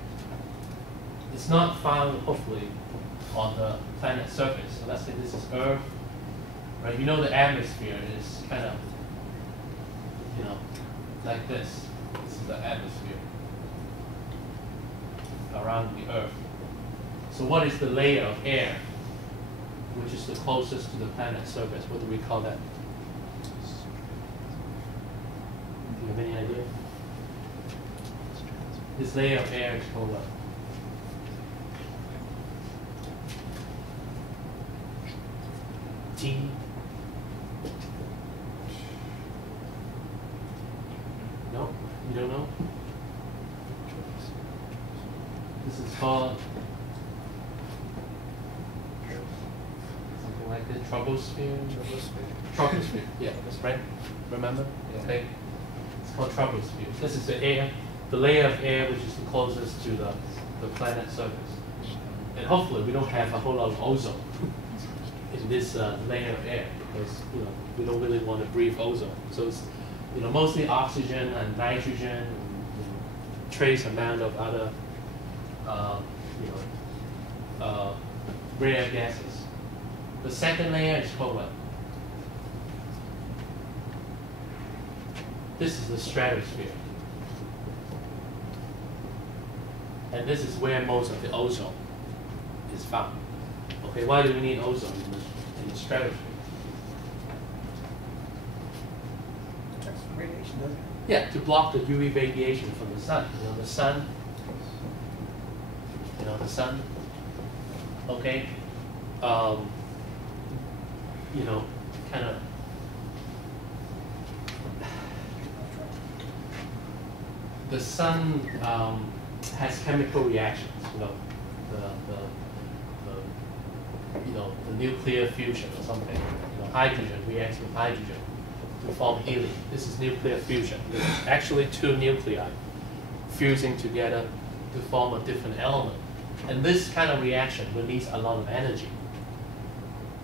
It's not found, hopefully, on the planet's surface. So let's say this is Earth. Right? You know the atmosphere is kind of, you know, like this. This is the atmosphere around the Earth. So what is the layer of air which is the closest to the planet's surface? What do we call that? Do you have any idea? This layer of air is called what? T. No? You don't know? This is called something like the troposphere. Troposphere. Yeah, that's right. Remember? Yeah. Okay. It's called troposphere. This is the air the layer of air which is the closest to the planet's surface. And hopefully we don't have a whole lot of ozone in this layer of air, because we don't really want to breathe ozone. So it's mostly oxygen and nitrogen, and, trace amount of other rare gases. The second layer is called what? This is the stratosphere. And this is where most of the ozone is found. Okay, why do we need ozone in the stratosphere? Radiation, doesn't it? Yeah, to block the UV radiation from the sun. The sun. The sun. Okay. Kind of. The sun has chemical reactions. The nuclear fusion or something. Hydrogen reacts with hydrogen to form helium. This is nuclear fusion. There's actually two nuclei fusing together to form a different element. And this kind of reaction releases a lot of energy,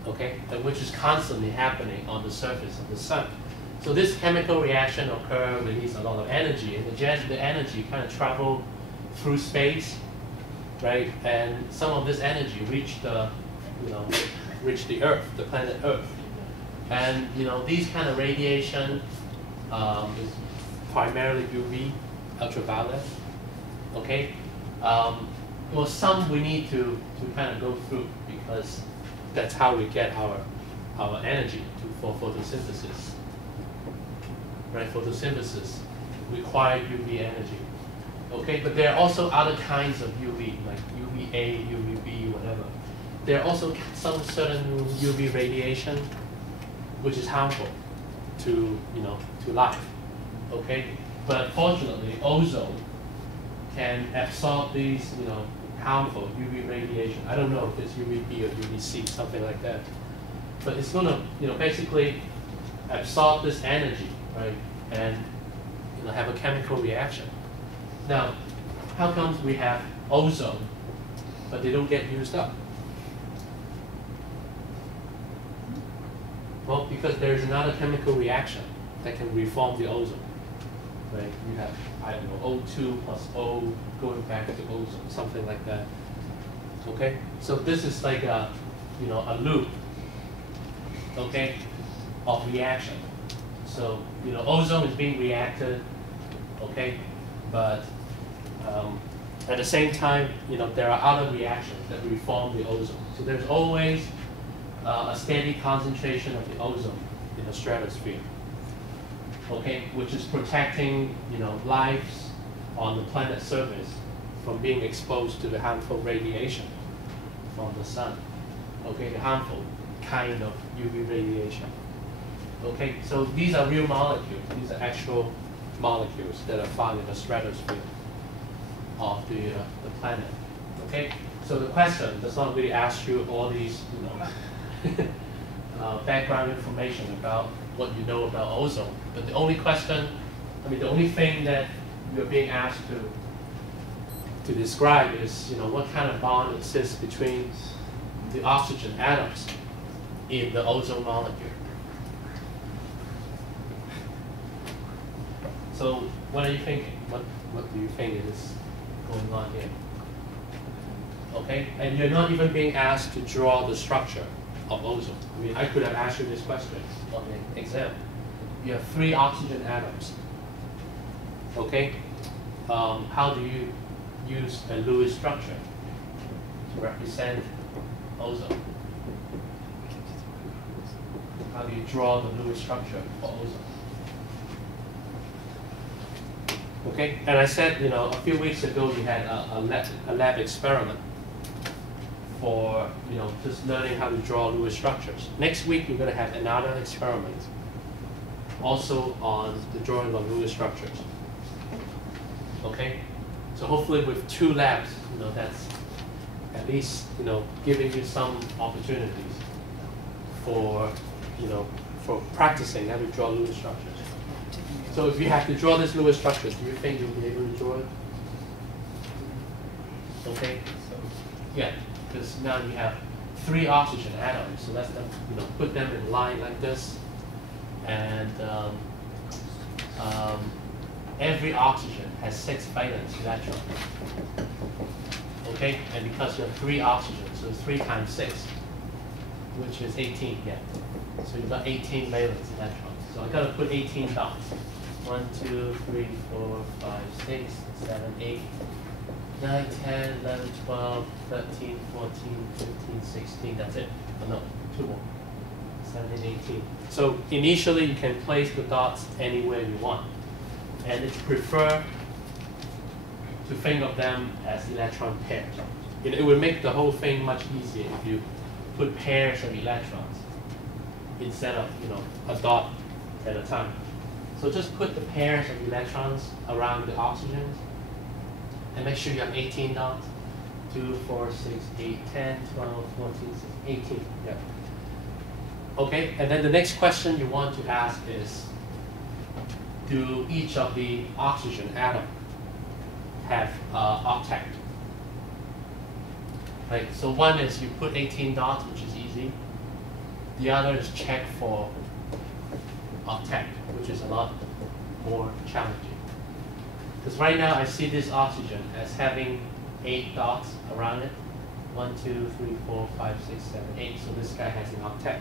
okay, which is constantly happening on the surface of the sun. So this chemical reaction occurs, release a lot of energy, and the energy kind of travel through space, right? And some of this energy reach the Earth, the planet Earth. And these kind of radiation is primarily UV, ultraviolet. Okay. Well, some we need to kind of go through, because that's how we get our energy for photosynthesis. Right? Photosynthesis requires UV energy. Okay, but there are also other kinds of UV, like UVA, UVB, whatever. There are also some certain UV radiation which is harmful to life. Okay, but fortunately, ozone can absorb these harmful UV radiation. I don't know if it's UVB or UVC, something like that. But it's going to basically absorb this energy, right, and have a chemical reaction. Now, how come we have ozone, but they don't get used up? Well, because there's another chemical reaction that can reform the ozone. Right? You have, I don't know, O2 plus O going back to ozone, something like that. Okay? So this is like a loop, okay, of reaction. So, ozone is being reacted, okay, but at the same time, there are other reactions that reform the ozone. So there's always a steady concentration of the ozone in the stratosphere, okay, which is protecting, lives on the planet's surface from being exposed to the harmful radiation from the sun, okay, the harmful kind of UV radiation. Okay, so these are real molecules. These are actual molecules that are found in the stratosphere of the planet. Okay, so the question does not really ask you all these, background information about what you know about ozone. But the only question, the only thing that you're being asked to describe is, what kind of bond exists between the oxygen atoms in the ozone molecule. So what are you thinking? What do you think is going on here? Okay, and you're not even being asked to draw the structure of ozone. I could have asked you this question on the exam. You have 3 oxygen atoms. Okay, how do you use a Lewis structure to represent ozone? How do you draw the Lewis structure for ozone? Okay, and I said, a few weeks ago we had a lab experiment for, just learning how to draw Lewis structures. Next week we're going to have another experiment, also on the drawing of Lewis structures. Okay, so hopefully with 2 labs, that's at least, giving you some opportunities for, for practicing how to draw Lewis structures. So if you have to draw this Lewis structure, do you think you'll be able to draw it? Okay, so yeah, because now you have 3 oxygen atoms, so let's put them in line like this, and every oxygen has 6 valence electrons. Okay, and because you have 3 oxygens, so it's 3 times 6, which is 18. Yeah, so you've got 18 valence electrons. So I got to put 18 dots. 1, 2, 3, 4, 5, 6, 7, 8, 9, 10, 11, 12, 13, 14, 15, 16. That's it. Oh, no, 2 more. 17, 18. So initially, you can place the dots anywhere you want, and it's preferred to think of them as electron pairs. It would make the whole thing much easier if you put pairs of electrons instead of a dot at a time. So just put the pairs of electrons around the oxygens and make sure you have 18 dots. 2, 4, 6, 8, 10, 12, 14, 16, 18. Yeah. Okay, and then the next question you want to ask is, do each of the oxygen atoms have octet? Right, so one is you put 18 dots, which is easy. The other is check for octet, which is a lot more challenging. Because right now I see this oxygen as having 8 dots around it. 1, 2, 3, 4, 5, 6, 7, 8. So this guy has an octet.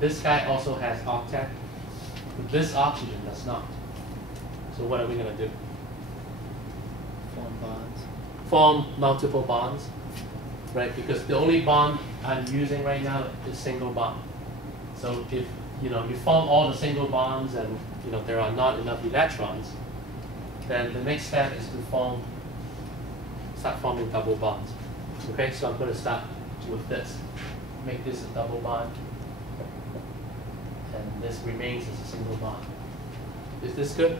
This guy also has octet, but this oxygen does not. So what are we going to do? Form bonds. Form multiple bonds, right? Because the only bond I'm using right now is single bond. So if you form all the single bonds and there are not enough electrons, then the next step is to start forming double bonds. Okay, so I'm going to start with this. Make this a double bond, and this remains as a single bond. Is this good?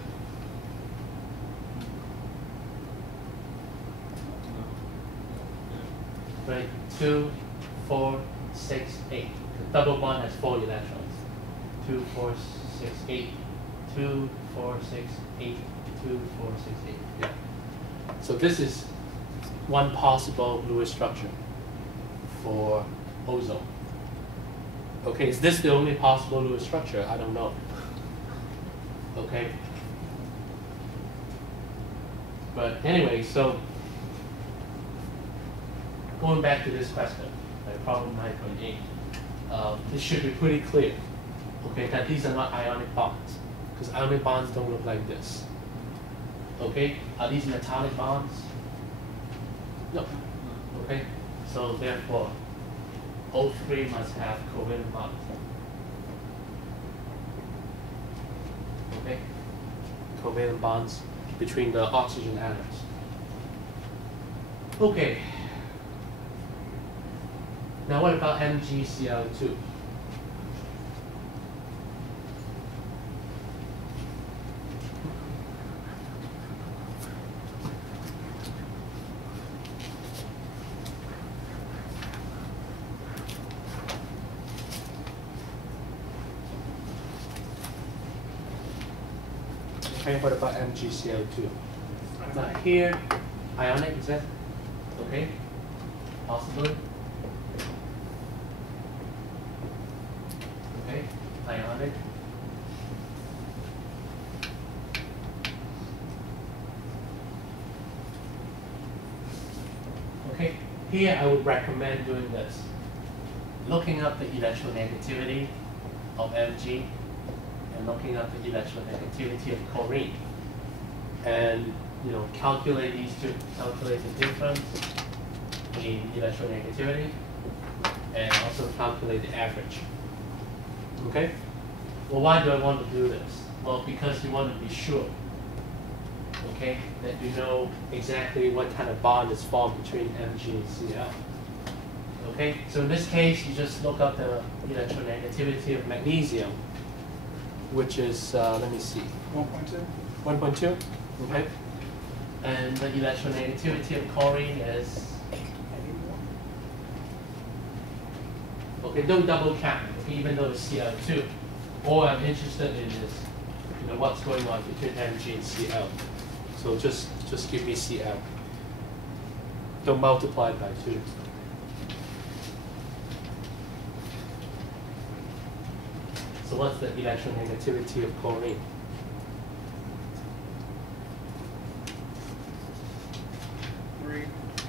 Right, 2, 4, 6, 8. The double bond has 4 electrons. 2, 4, 6, 8. 2, 4, 6, 8. 2, 4, 6, 8. Yeah. So this is one possible Lewis structure for ozone. Okay, is this the only possible Lewis structure? I don't know. Okay. But anyway, so going back to this question, problem 9.8, this should be pretty clear, okay, that these are not ionic bonds, because ionic bonds don't look like this. Okay, are these metallic bonds? No. Okay, so therefore, all 3 must have covalent bonds. Okay, covalent bonds between the oxygen atoms. Okay. Now what about MgCl2? Okay, what about MgCl2? Now here, ionic, is that okay? Possibly? Okay, ionic. Okay, here I would recommend doing this. Looking up the electronegativity of Mg and looking up the electronegativity of chlorine. And calculate these two. Calculate the difference in electronegativity and also calculate the average. Okay? Well, why do I want to do this? Well, because you want to be sure, okay, that you know exactly what kind of bond is formed between Mg and Cl. Okay? So in this case, you just look up the electronegativity of magnesium, which is, let me see. 1.2. 1.2? Okay. And the electronegativity of chlorine is, okay, don't double count, okay, even though it's Cl2. All I'm interested in is, know, what's going on between Mg and Cl. So just give me Cl. Don't multiply by 2. So what's the electronegativity of chlorine?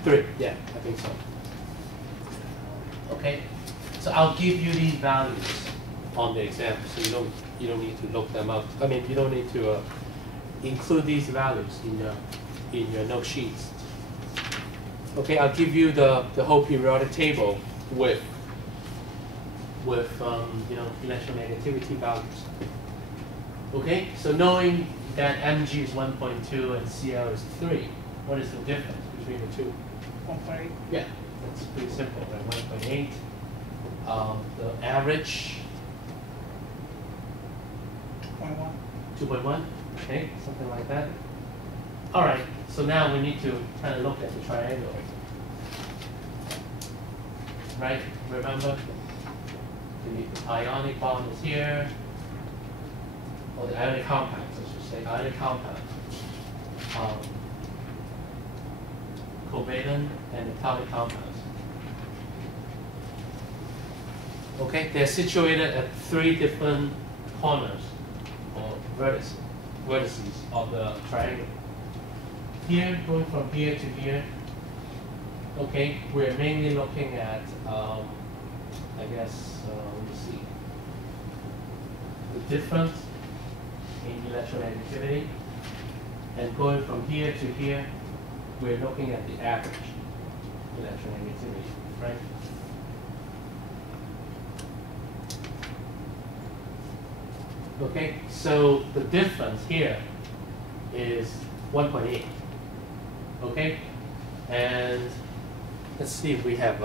Three, yeah, I think so. Okay, so I'll give you these values on the exam, so you don't need to look them up. I mean, you don't need to include these values in your note sheets. Okay, I'll give you the whole periodic table with you know, electronegativity values. Okay, so knowing that Mg is 1.2 and Cl is 3, what is the difference between the two? 1.8. Yeah, that's pretty simple, right? 1.8. The average, 2.1. 2.1, okay, something like that. All right, so now we need to kind of look at the triangle. Right, remember, the ionic bond is here, or the ionic compounds, I should say, ionic compound. Covalent and metallic compounds. Okay, they're situated at 3 different corners or vertices of the triangle. Here, going from here to here, okay, we're mainly looking at, I guess, let me see, the difference in electronegativity, and going from here to here, we're looking at the average electronegativity, right? Okay, so the difference here is 1.8. Okay, and let's see if we have,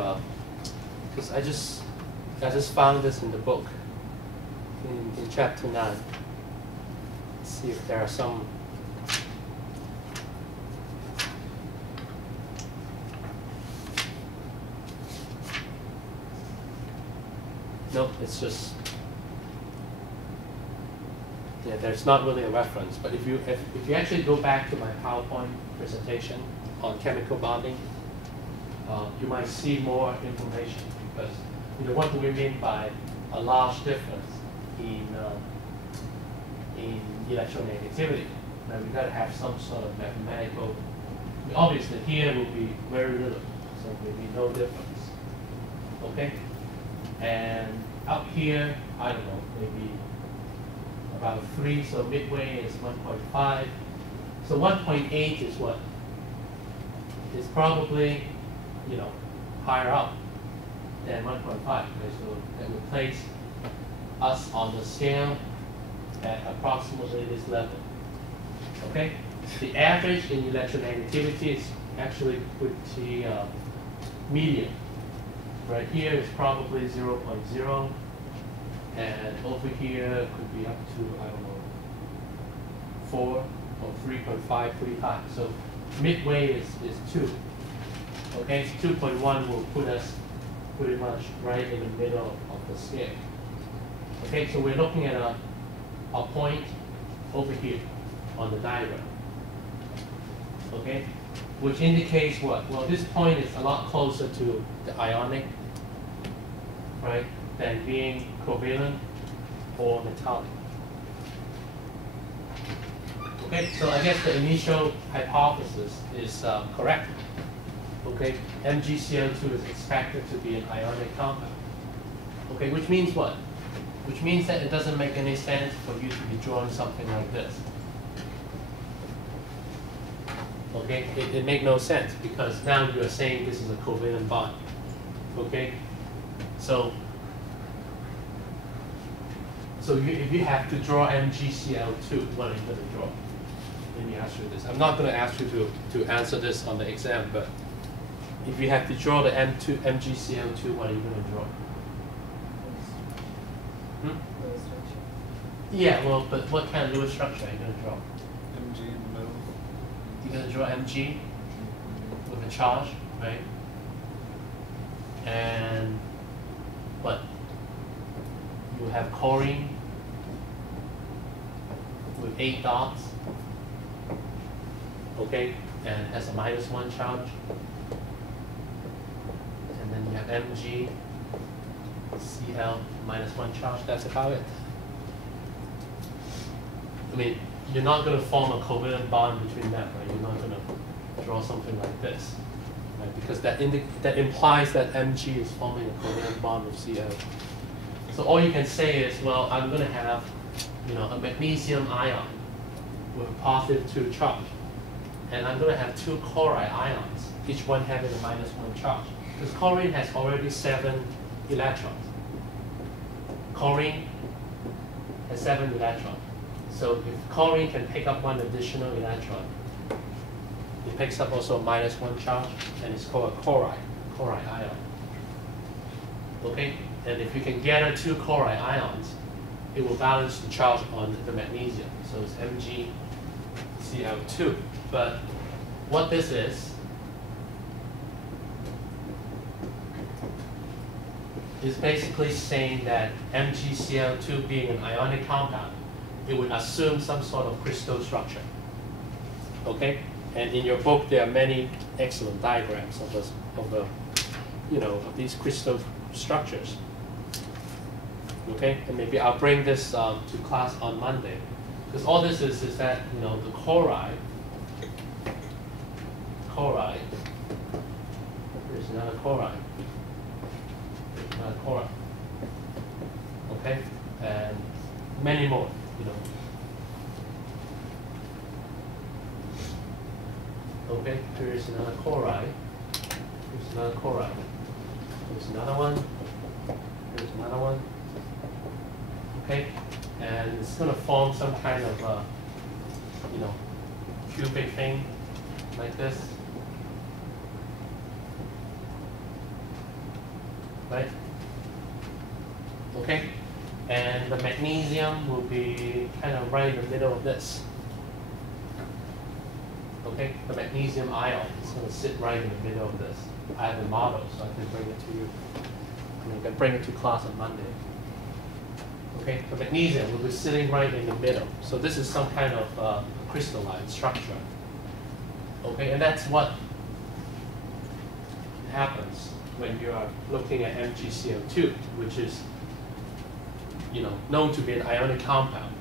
because I just found this in the book, in chapter 9. Let's see if there are some. Nope, it's just, yeah, there's not really a reference. But if you actually go back to my PowerPoint presentation on chemical bonding, you might see more information, because you know what do we mean by a large difference in electronegativity? Now we've got to have some sort of mathematical. I mean, obviously here will be very little, so there will be no difference. Okay. And up here, I don't know, maybe about 3, so midway is 1.5. So 1.8 is what? It's probably, you know, higher up than 1.5. Okay, so that would place us on the scale at approximately this level. Okay? The average in electronegativity is actually pretty medium. Right here is probably 0.0, and over here could be up to, I don't know, 4 or 3.5, pretty high. So midway is 2. Okay, 2.1 will put us pretty much right in the middle of the scale. Okay, so we're looking at a point over here on the diagram. Okay, which indicates what? Well, this point is a lot closer to the ionic, right, than being covalent or metallic. Okay, so I guess the initial hypothesis is correct. Okay, MgCl2 is expected to be an ionic compound. Okay, which means what? Which means that it doesn't make any sense for you to be drawing something like this. Okay, it makes no sense, because now you are saying this is a covalent bond. Okay, so if you have to draw MgCl2, what are you going to draw? Let me ask you this. I'm not going to ask you to answer this on the exam, but if you have to draw the MgCl2, what are you going to draw? Yeah, well, but what kind of Lewis structure are you going to draw? Mg in the middle. You're going to draw Mg with a charge, right? And what? You have chlorine with 8 dots, okay, and has a -1 charge. And then you have Mg, Cl, -1 charge. That's about it. I mean, you're not going to form a covalent bond between them, right? You're not going to draw something like this, right? Because that implies that Mg is forming a covalent bond with Cl. So all you can say is, well, I'm going to have, a magnesium ion with a +2 charge, and I'm going to have 2 chloride ions, each one having a -1 charge. Because chlorine has already 7 electrons. Chlorine has 7 electrons. So if chlorine can pick up 1 additional electron, it picks up also a -1 charge, and it's called a chloride ion. Okay? And if you can gather 2 chloride ions, it will balance the charge on the magnesium. So it's MgCl2. But what this is basically saying that MgCl2 being an ionic compound, it would assume some sort of crystal structure. Okay? And in your book, there are many excellent diagrams of these crystal structures. Okay? And maybe I'll bring this to class on Monday. Because all this is that, the chloride, there's another chloride. Okay? And many more, Okay, here's another chloride. Here's another chloride. Here's another one. Here's another one. Okay? And it's going to form some kind of, cubic thing like this. Right? Okay? And the magnesium will be kind of right in the middle of this. Okay? The magnesium ion is going to sit right in the middle of this. I have a model, so I can bring it to you. I can bring it to class on Monday. Okay? The magnesium will be sitting right in the middle. So this is some kind of crystalline structure. Okay? And that's what happens when you are looking at MgCl2, which is known to be an ionic compound.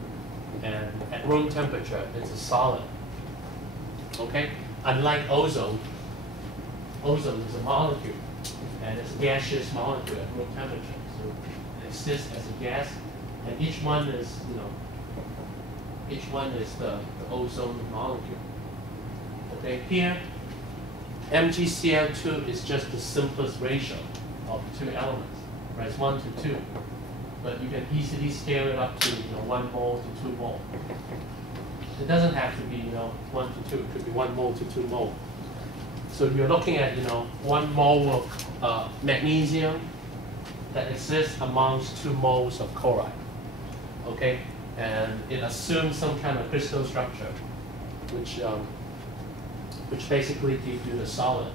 And at room temperature, it's a solid. Okay? Unlike ozone, ozone is a molecule, and it's a gaseous molecule at room temperature. So it exists as a gas, and each one is, the ozone molecule. Okay? Here, MgCl2 is just the simplest ratio of 2 elements, right? It's 1 to 2. But you can easily scale it up to 1 mole to 2 mole. It doesn't have to be 1 to 2. It could be 1 mole to 2 mole. So you're looking at 1 mole of magnesium that exists amongst 2 moles of chloride. Okay, and it assumes some kind of crystal structure, which basically gives you the solid.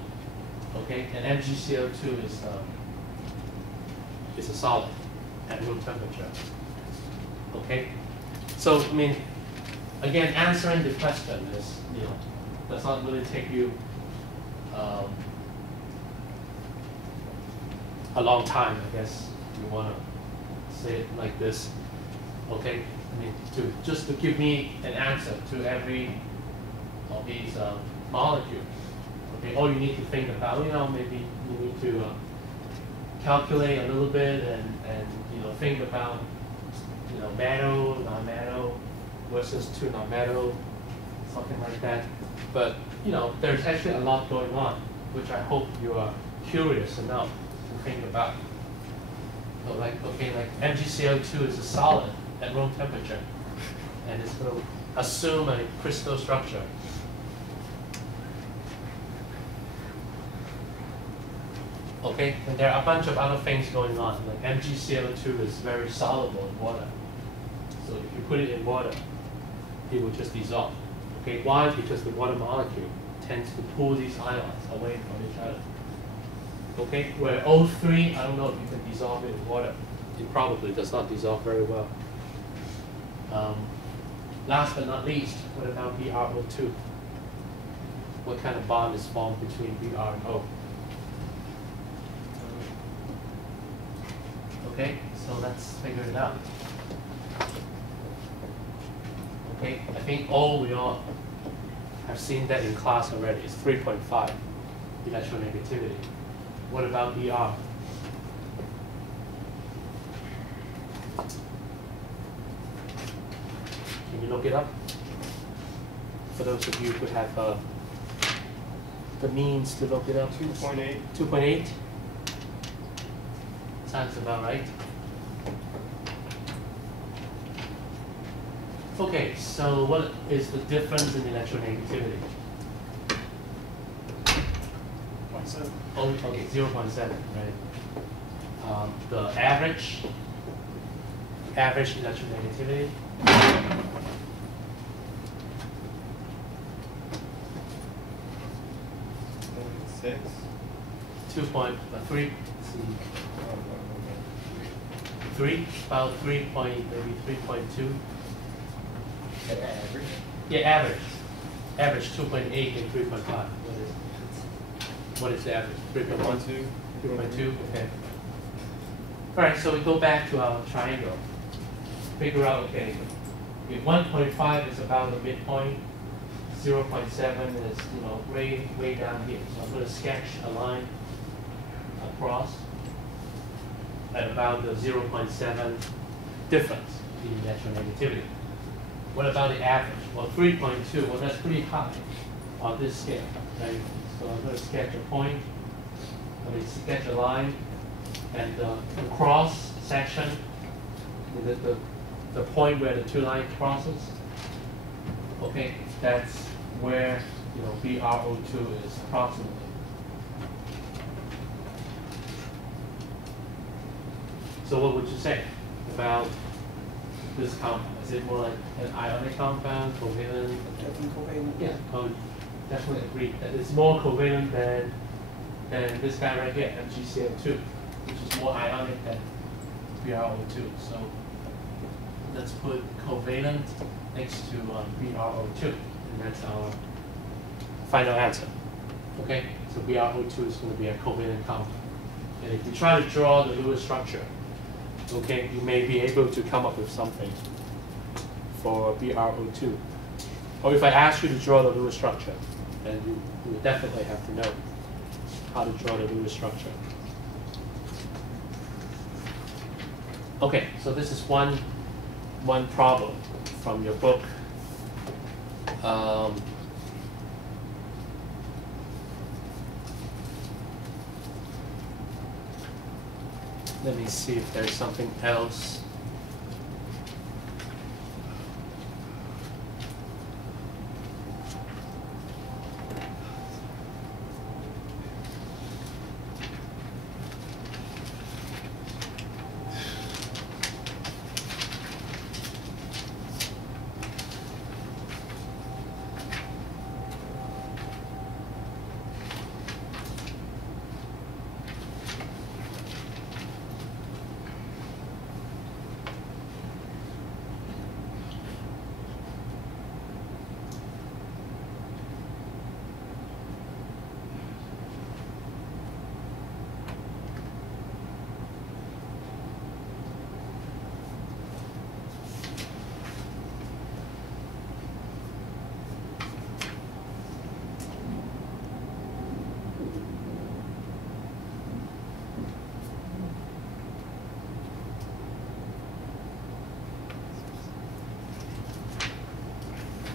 Okay, and MgCl2 is a solid at room temperature. Okay, so I mean, again, answering the question is, does not really take you a long time, I guess you want to say it like this. Okay, I mean, just to give me an answer to every of these molecules. Okay, all you need to think about, maybe you need to calculate a little bit and think about, metal, non-metal versus 2 non-metal, something like that. But there's actually a lot going on, which I hope you are curious enough to think about. So like MgCl2 is a solid at room temperature, and it's going to assume a crystal structure. Okay, and there are a bunch of other things going on. Like MgCl2 is very soluble in water. So if you put it in water, it will just dissolve. Okay, why? Because the water molecule tends to pull these ions away from each other. Okay, where O3, I don't know if you can dissolve it in water. It probably does not dissolve very well. Last but not least, what about BrO2? What kind of bond is formed between Br and O? Okay, so let's figure it out. Okay, I think we all have seen that in class already. It's 3.5 electronegativity. What about Br? Can you look it up? For those of you who have the means to look it up. 2.8. 2.8? Sounds about right. Okay, so what is the difference in electronegativity? 0.7. Oh, okay, 0.7, right? The average electronegativity. 6. 2.3. About 3 point, maybe 3.2. At average. Yeah, average. Average 2.8 and 3.5. What is the average? 3.1? 3.2, okay. All right, so we go back to our triangle. Figure out, okay, if 1.5 is about the midpoint, 0.7 is, way down here. So I'm going to sketch a line across at about the 0.7 difference in electronegativity. What about the average? Well, 3.2, well, that's pretty high on this scale, right? So I'm going to sketch a point, sketch a line, and the cross section, the point where the two lines crosses, okay, that's where, BrO2 is approximately. So what would you say about this compound? Is it more like an ionic compound, covalent? Definitely covalent. Yeah, I would definitely agree that it's more covalent than this guy right here, MgCl2, which is more ionic than BrO2. So let's put covalent next to BrO2, and that's our final answer. Okay, so BrO2 is going to be a covalent compound. And if you try to draw the Lewis structure, okay, you may be able to come up with something for BrO2. Or if I ask you to draw the Lewis structure, then you would definitely have to know how to draw the Lewis structure. Okay, so this is one problem from your book. Let me see if there's something else.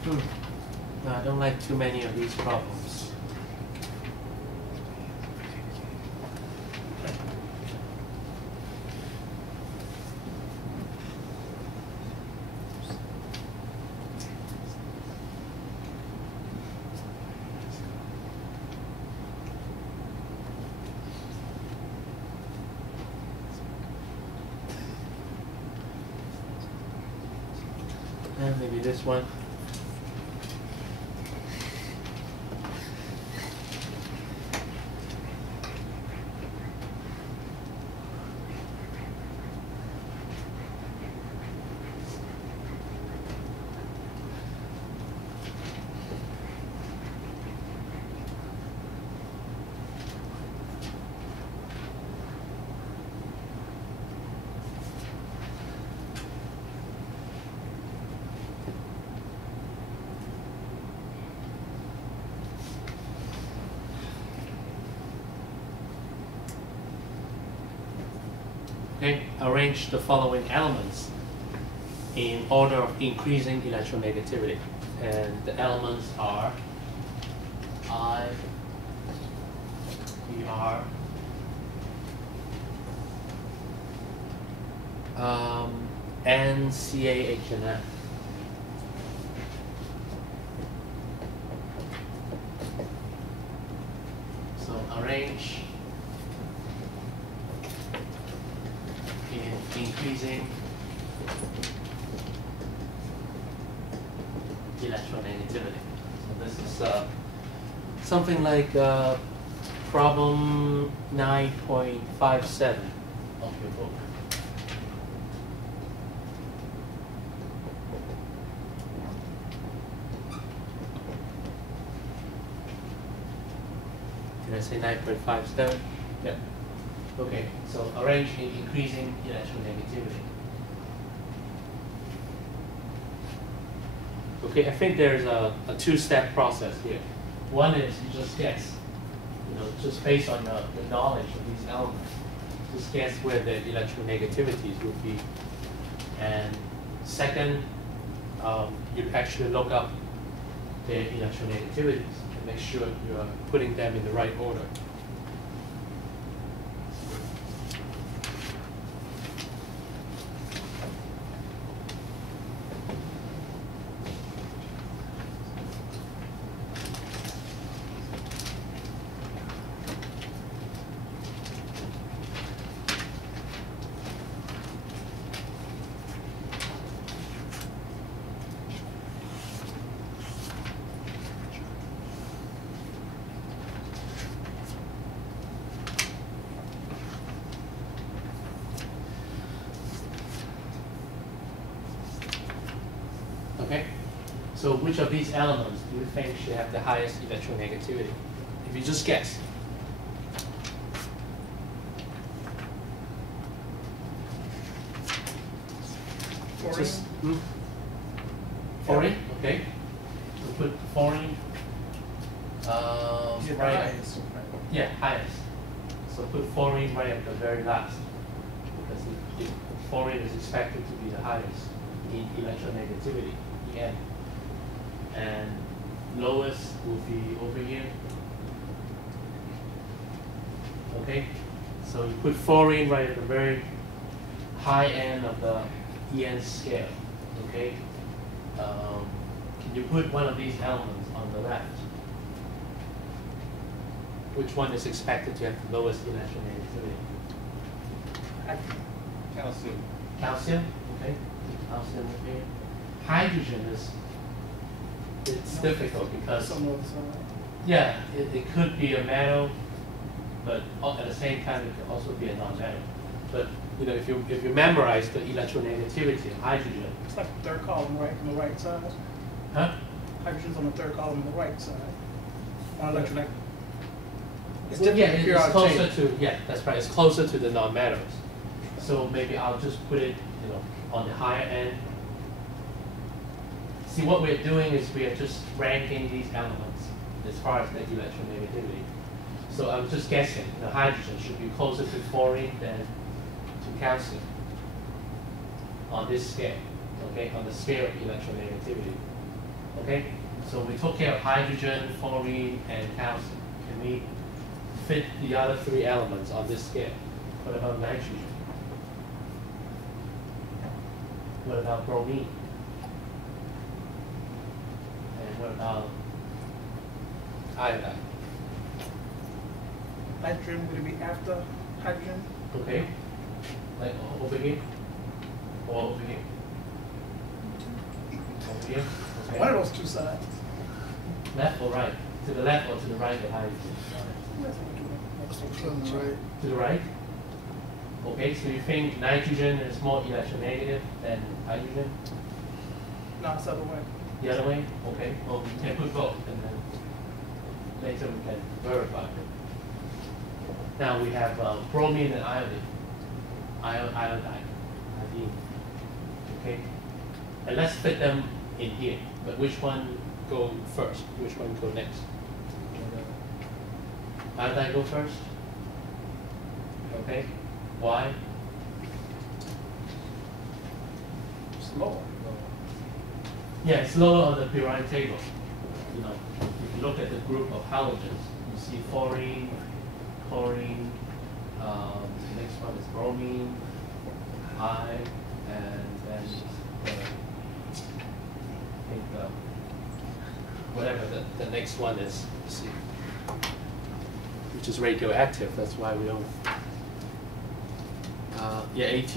No, I don't like too many of these problems. And maybe this one. Okay, arrange the following elements in order of increasing electronegativity. And the elements are I, PR, N, CA, H, and F. So arrange in increasing electronegativity. So this is something like problem 9.57 of your book. Did I say 9.57? Yeah. Okay, so arrange in increasing electronegativity. Okay, I think there's a two-step process here. One is you just guess, just based on the knowledge of these elements, just guess where the electronegativities would be. And second, you actually look up the electronegativities and make sure you're putting them in the right order. Okay, so which of these elements do you think should have the highest electronegativity? If you just guess. Fluorine. Just, Fluorine, okay. We'll put fluorine, Yeah, right, highest, right. yeah, highest. So put fluorine right at the very last, because fluorine is expected to be the highest in electronegativity, EN. And lowest will be over here. Okay, so you put fluorine right at the very high end of the EN scale. Okay, can you put one of these elements on the left? Which one is expected to have the lowest electronegativity? Calcium. Calcium, okay. Calcium over here. Hydrogen is it's difficult because Some of the yeah, it could be a metal, but at the same time it could also be a non-metal. But if you memorize the electronegativity of hydrogen, it's like the third column right on the right side. huh? Hydrogen's on the third column on the right side. On electronegativity. It's Well, yeah, different it's periodic closer table. to that's right. It's closer to the non-metals. So maybe I'll just put it on the higher end. See, what we're doing is we are just ranking these elements as far as the electronegativity. So I'm just guessing, hydrogen should be closer to fluorine than to calcium on this scale, okay, on the scale of electronegativity. Okay, so we took care of hydrogen, fluorine, and calcium. Can we fit the other three elements on this scale? What about nitrogen? What about bromine? And what about iodine? Nitrogen, would it be after hydrogen? Okay, like over here, or over here? Over here, okay. One of those two sides. Left or right? To the left or to the right of hydrogen? To the right? Okay, so you think nitrogen is more electronegative than hydrogen? No, it's the other way. The other way? Okay, well, we can put both and then later we can verify it. Now we have bromine and iodine. Iodine. Okay? And let's fit them in here. But which one go first? Which one go next? Iodine go first? Okay. Why? It's lower. Yeah, it's lower on the periodic table. You know, if you look at the group of halogens, you see fluorine, chlorine, the next one is bromine, I, and then I think whatever the next one is, you see, which is radioactive. That's why we don't. Yeah, AT.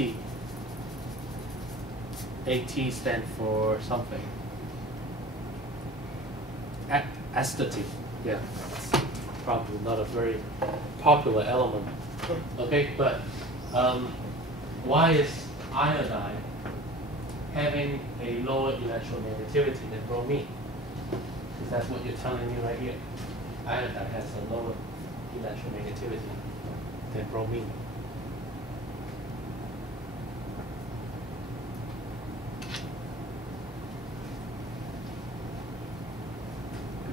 AT stand for something. Astatine. Yeah, it's probably not a very popular element. Okay, but why is iodine having a lower electronegativity than bromine? Because that's what you're telling me right here. Iodine has a lower electronegativity than bromine.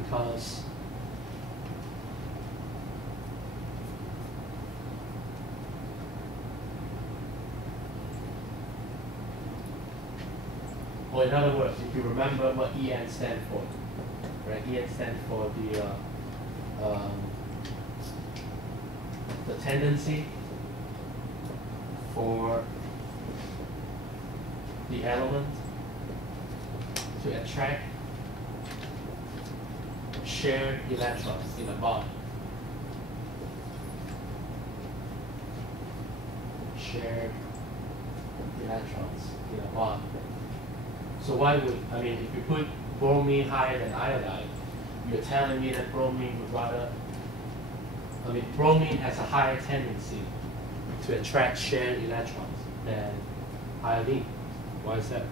Because or in other words, if you remember what En stands for, right? En stands for the tendency for the element to attract shared electrons in a bond. Shared electrons in a bond. So why would, I mean, if you put bromine higher than iodine, you're telling me that bromine would rather, I mean, bromine has a higher tendency to attract shared electrons than iodine. Why is that?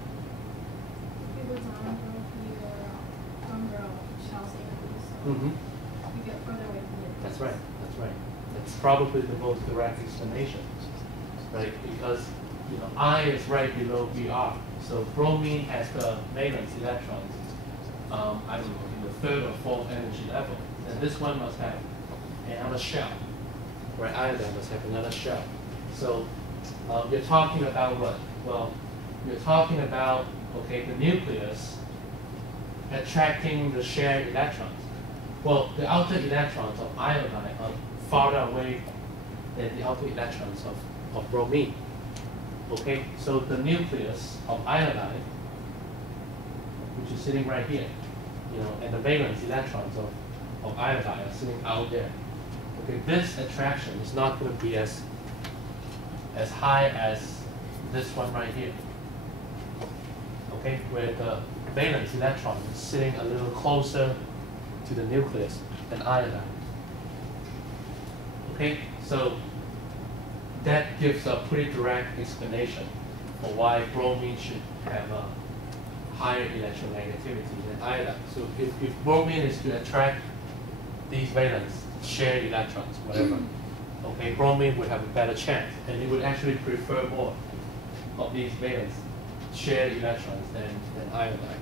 Mm-hmm. You get further away from it. That's right. That's right. That's probably the most direct explanation, right? Because you know I is right below Br, so bromine has the valence electrons. I don't know, in the third or fourth energy level, and this one must have another shell, right? Iodine must have another shell. So you're talking about what? Well, you're talking about the nucleus attracting the shared electrons. Well, the outer electrons of iodine are farther away than the outer electrons of bromine. Okay, so the nucleus of iodine, which is sitting right here, you know, and the valence electrons of iodine are sitting out there. Okay, this attraction is not going to be as high as this one right here. Okay, where the valence electron is sitting a little closer to the nucleus than iodine. Okay, so that gives a pretty direct explanation for why bromine should have a higher electronegativity than iodine. So if bromine is to attract these valence, shared electrons, whatever, okay, bromine would have a better chance, and it would actually prefer more of these valence, shared electrons than iodine.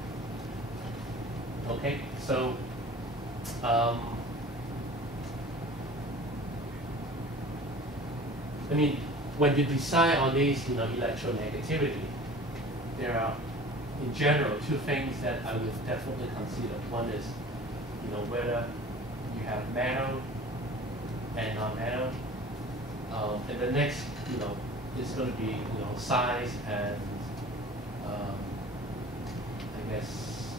Okay, so I mean, when you decide on these, you know, electronegativity, there are, in general, two things that I would definitely consider. One is, you know, whether you have metal and non-metal, and the next, you know, is going to be, you know, size and I guess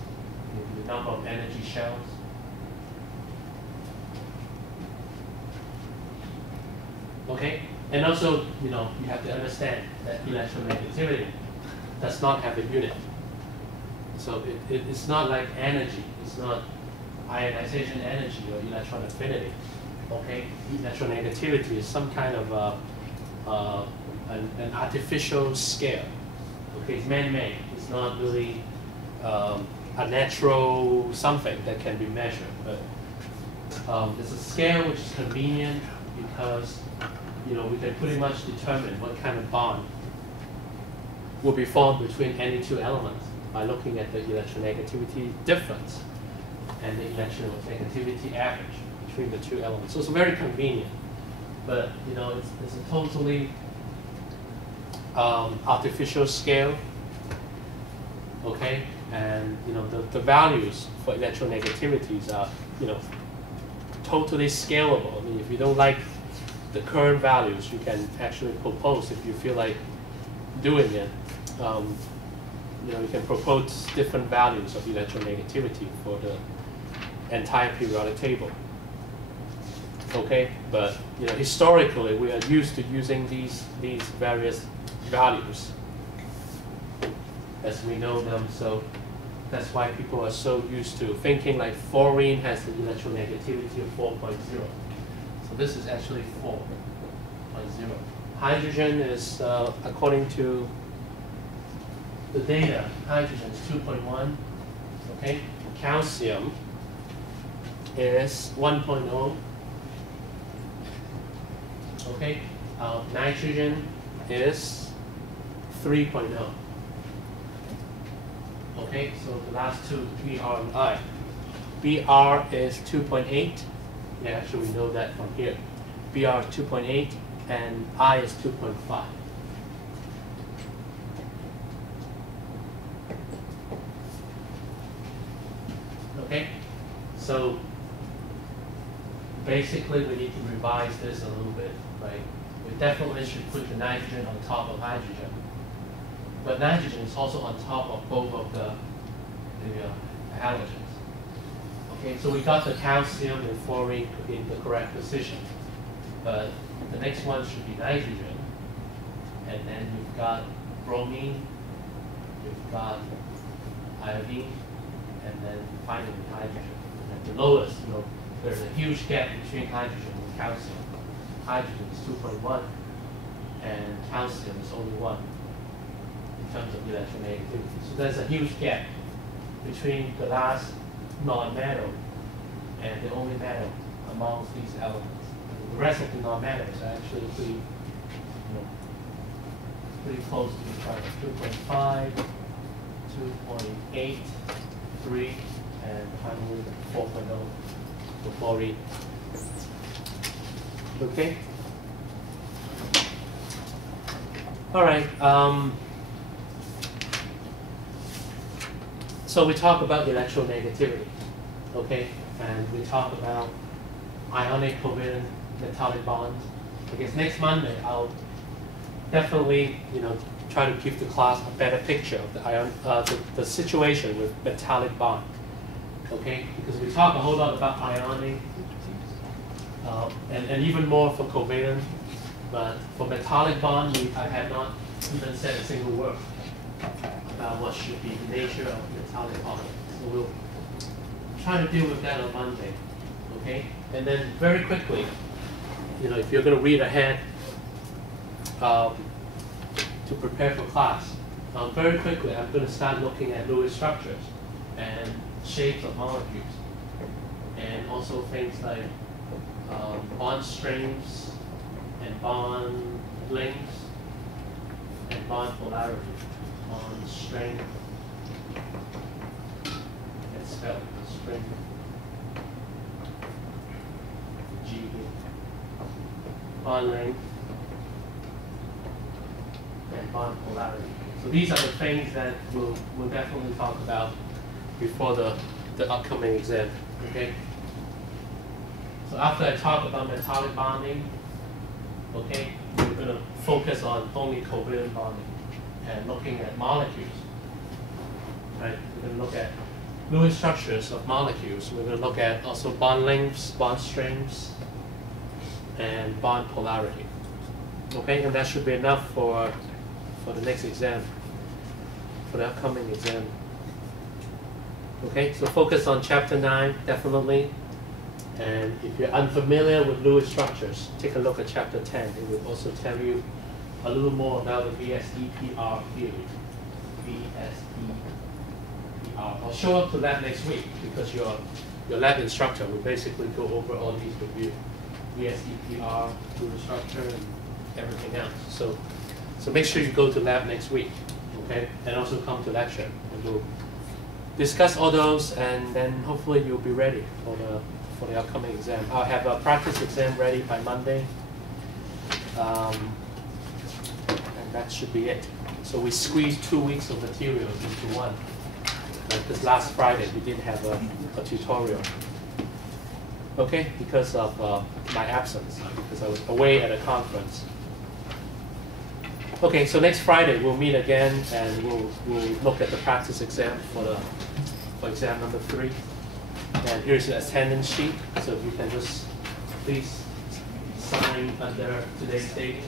the number of energy shells. Okay, and also, you know, you have to understand that electronegativity does not have a unit. So it's not like energy. It's not ionization energy or electron affinity. Okay, electronegativity is some kind of an artificial scale. Okay, it's man-made. It's not really a natural something that can be measured. But it's a scale which is convenient because, you know, we can pretty much determine what kind of bond will be formed between any two elements by looking at the electronegativity difference and the electronegativity average between the two elements. So it's very convenient, but you know, it's a totally artificial scale, okay? And the values for electronegativities are totally scalable. I mean, if you don't like the current values, you can actually propose if you feel like doing it. You can propose different values of electronegativity for the entire periodic table. Okay, but historically we are used to using these various values as we know them. So that's why people are so used to thinking like fluorine has the electronegativity of 4.0. So this is actually 4.0. Hydrogen is, according to the data, hydrogen is 2.1. Okay, calcium is 1.0. Okay, nitrogen is 3.0. Okay, so the last two, BR and I. BR is 2.8. Yeah, actually we know that from here. BR is 2.8 and I is 2.5. Okay, so basically we need to revise this a little bit, right? We definitely should put the nitrogen on top of hydrogen. But nitrogen is also on top of both of the halogens. Okay, so we got the calcium and fluorine in the correct position. But the next one should be nitrogen. And then you've got bromine, you've got iodine, and then finally hydrogen. And at the lowest, there's a huge gap between hydrogen and calcium. Hydrogen is 2.1, and calcium is only 1 in terms of electronegativity. So there's a huge gap between the last non-metal and the only metal amongst these elements. And the rest of the non-metals are actually pretty close to each other. 2.5, 2.8, 3, and finally 4.0 for fluorine. Okay. All right. So we talk about electronegativity, okay, and we talk about ionic covalent metallic bonds. I guess next Monday I'll definitely try to give the class a better picture of the situation with metallic bond, okay, because we talk a whole lot about ionic. And even more for covalent, but for metallic bond, I have not even said a single word about what should be the nature of metallic bond. So we'll try to deal with that on Monday, okay? And then very quickly, if you're going to read ahead to prepare for class, very quickly I'm going to start looking at Lewis structures and shapes of molecules, and also things like bond strengths and bond lengths and bond polarity. Bond strength, it's spelled strength, G, bond length, and bond polarity. So these are the things that we'll definitely talk about before the upcoming exam. Okay. So after I talk about metallic bonding, okay, we're going to focus on only covalent bonding and looking at molecules. Right? We're going to look at Lewis structures of molecules. We're going to look at also bond lengths, bond strengths, and bond polarity. Okay, and that should be enough for the next exam, for the upcoming exam. Okay, so focus on chapter 9, definitely. And if you're unfamiliar with Lewis structures, take a look at chapter 10. It will also tell you a little more about the VSEPR theory. VSEPR. I'll show up to that next week because your lab instructor will basically go over all these with you. VSEPR, Lewis structure, and everything else. So make sure you go to lab next week, okay? And also come to lecture, and we'll discuss all those, and then hopefully you'll be ready for the upcoming exam. I'll have a practice exam ready by Monday, and that should be it. So we squeeze 2 weeks of materials into one. Like this last Friday, we didn't have a tutorial. Okay, because of my absence, because I was away at a conference. Okay, so next Friday we'll meet again and we'll look at the practice exam for exam number 3. And here's the attendance sheet, so if you can just please sign under today's date.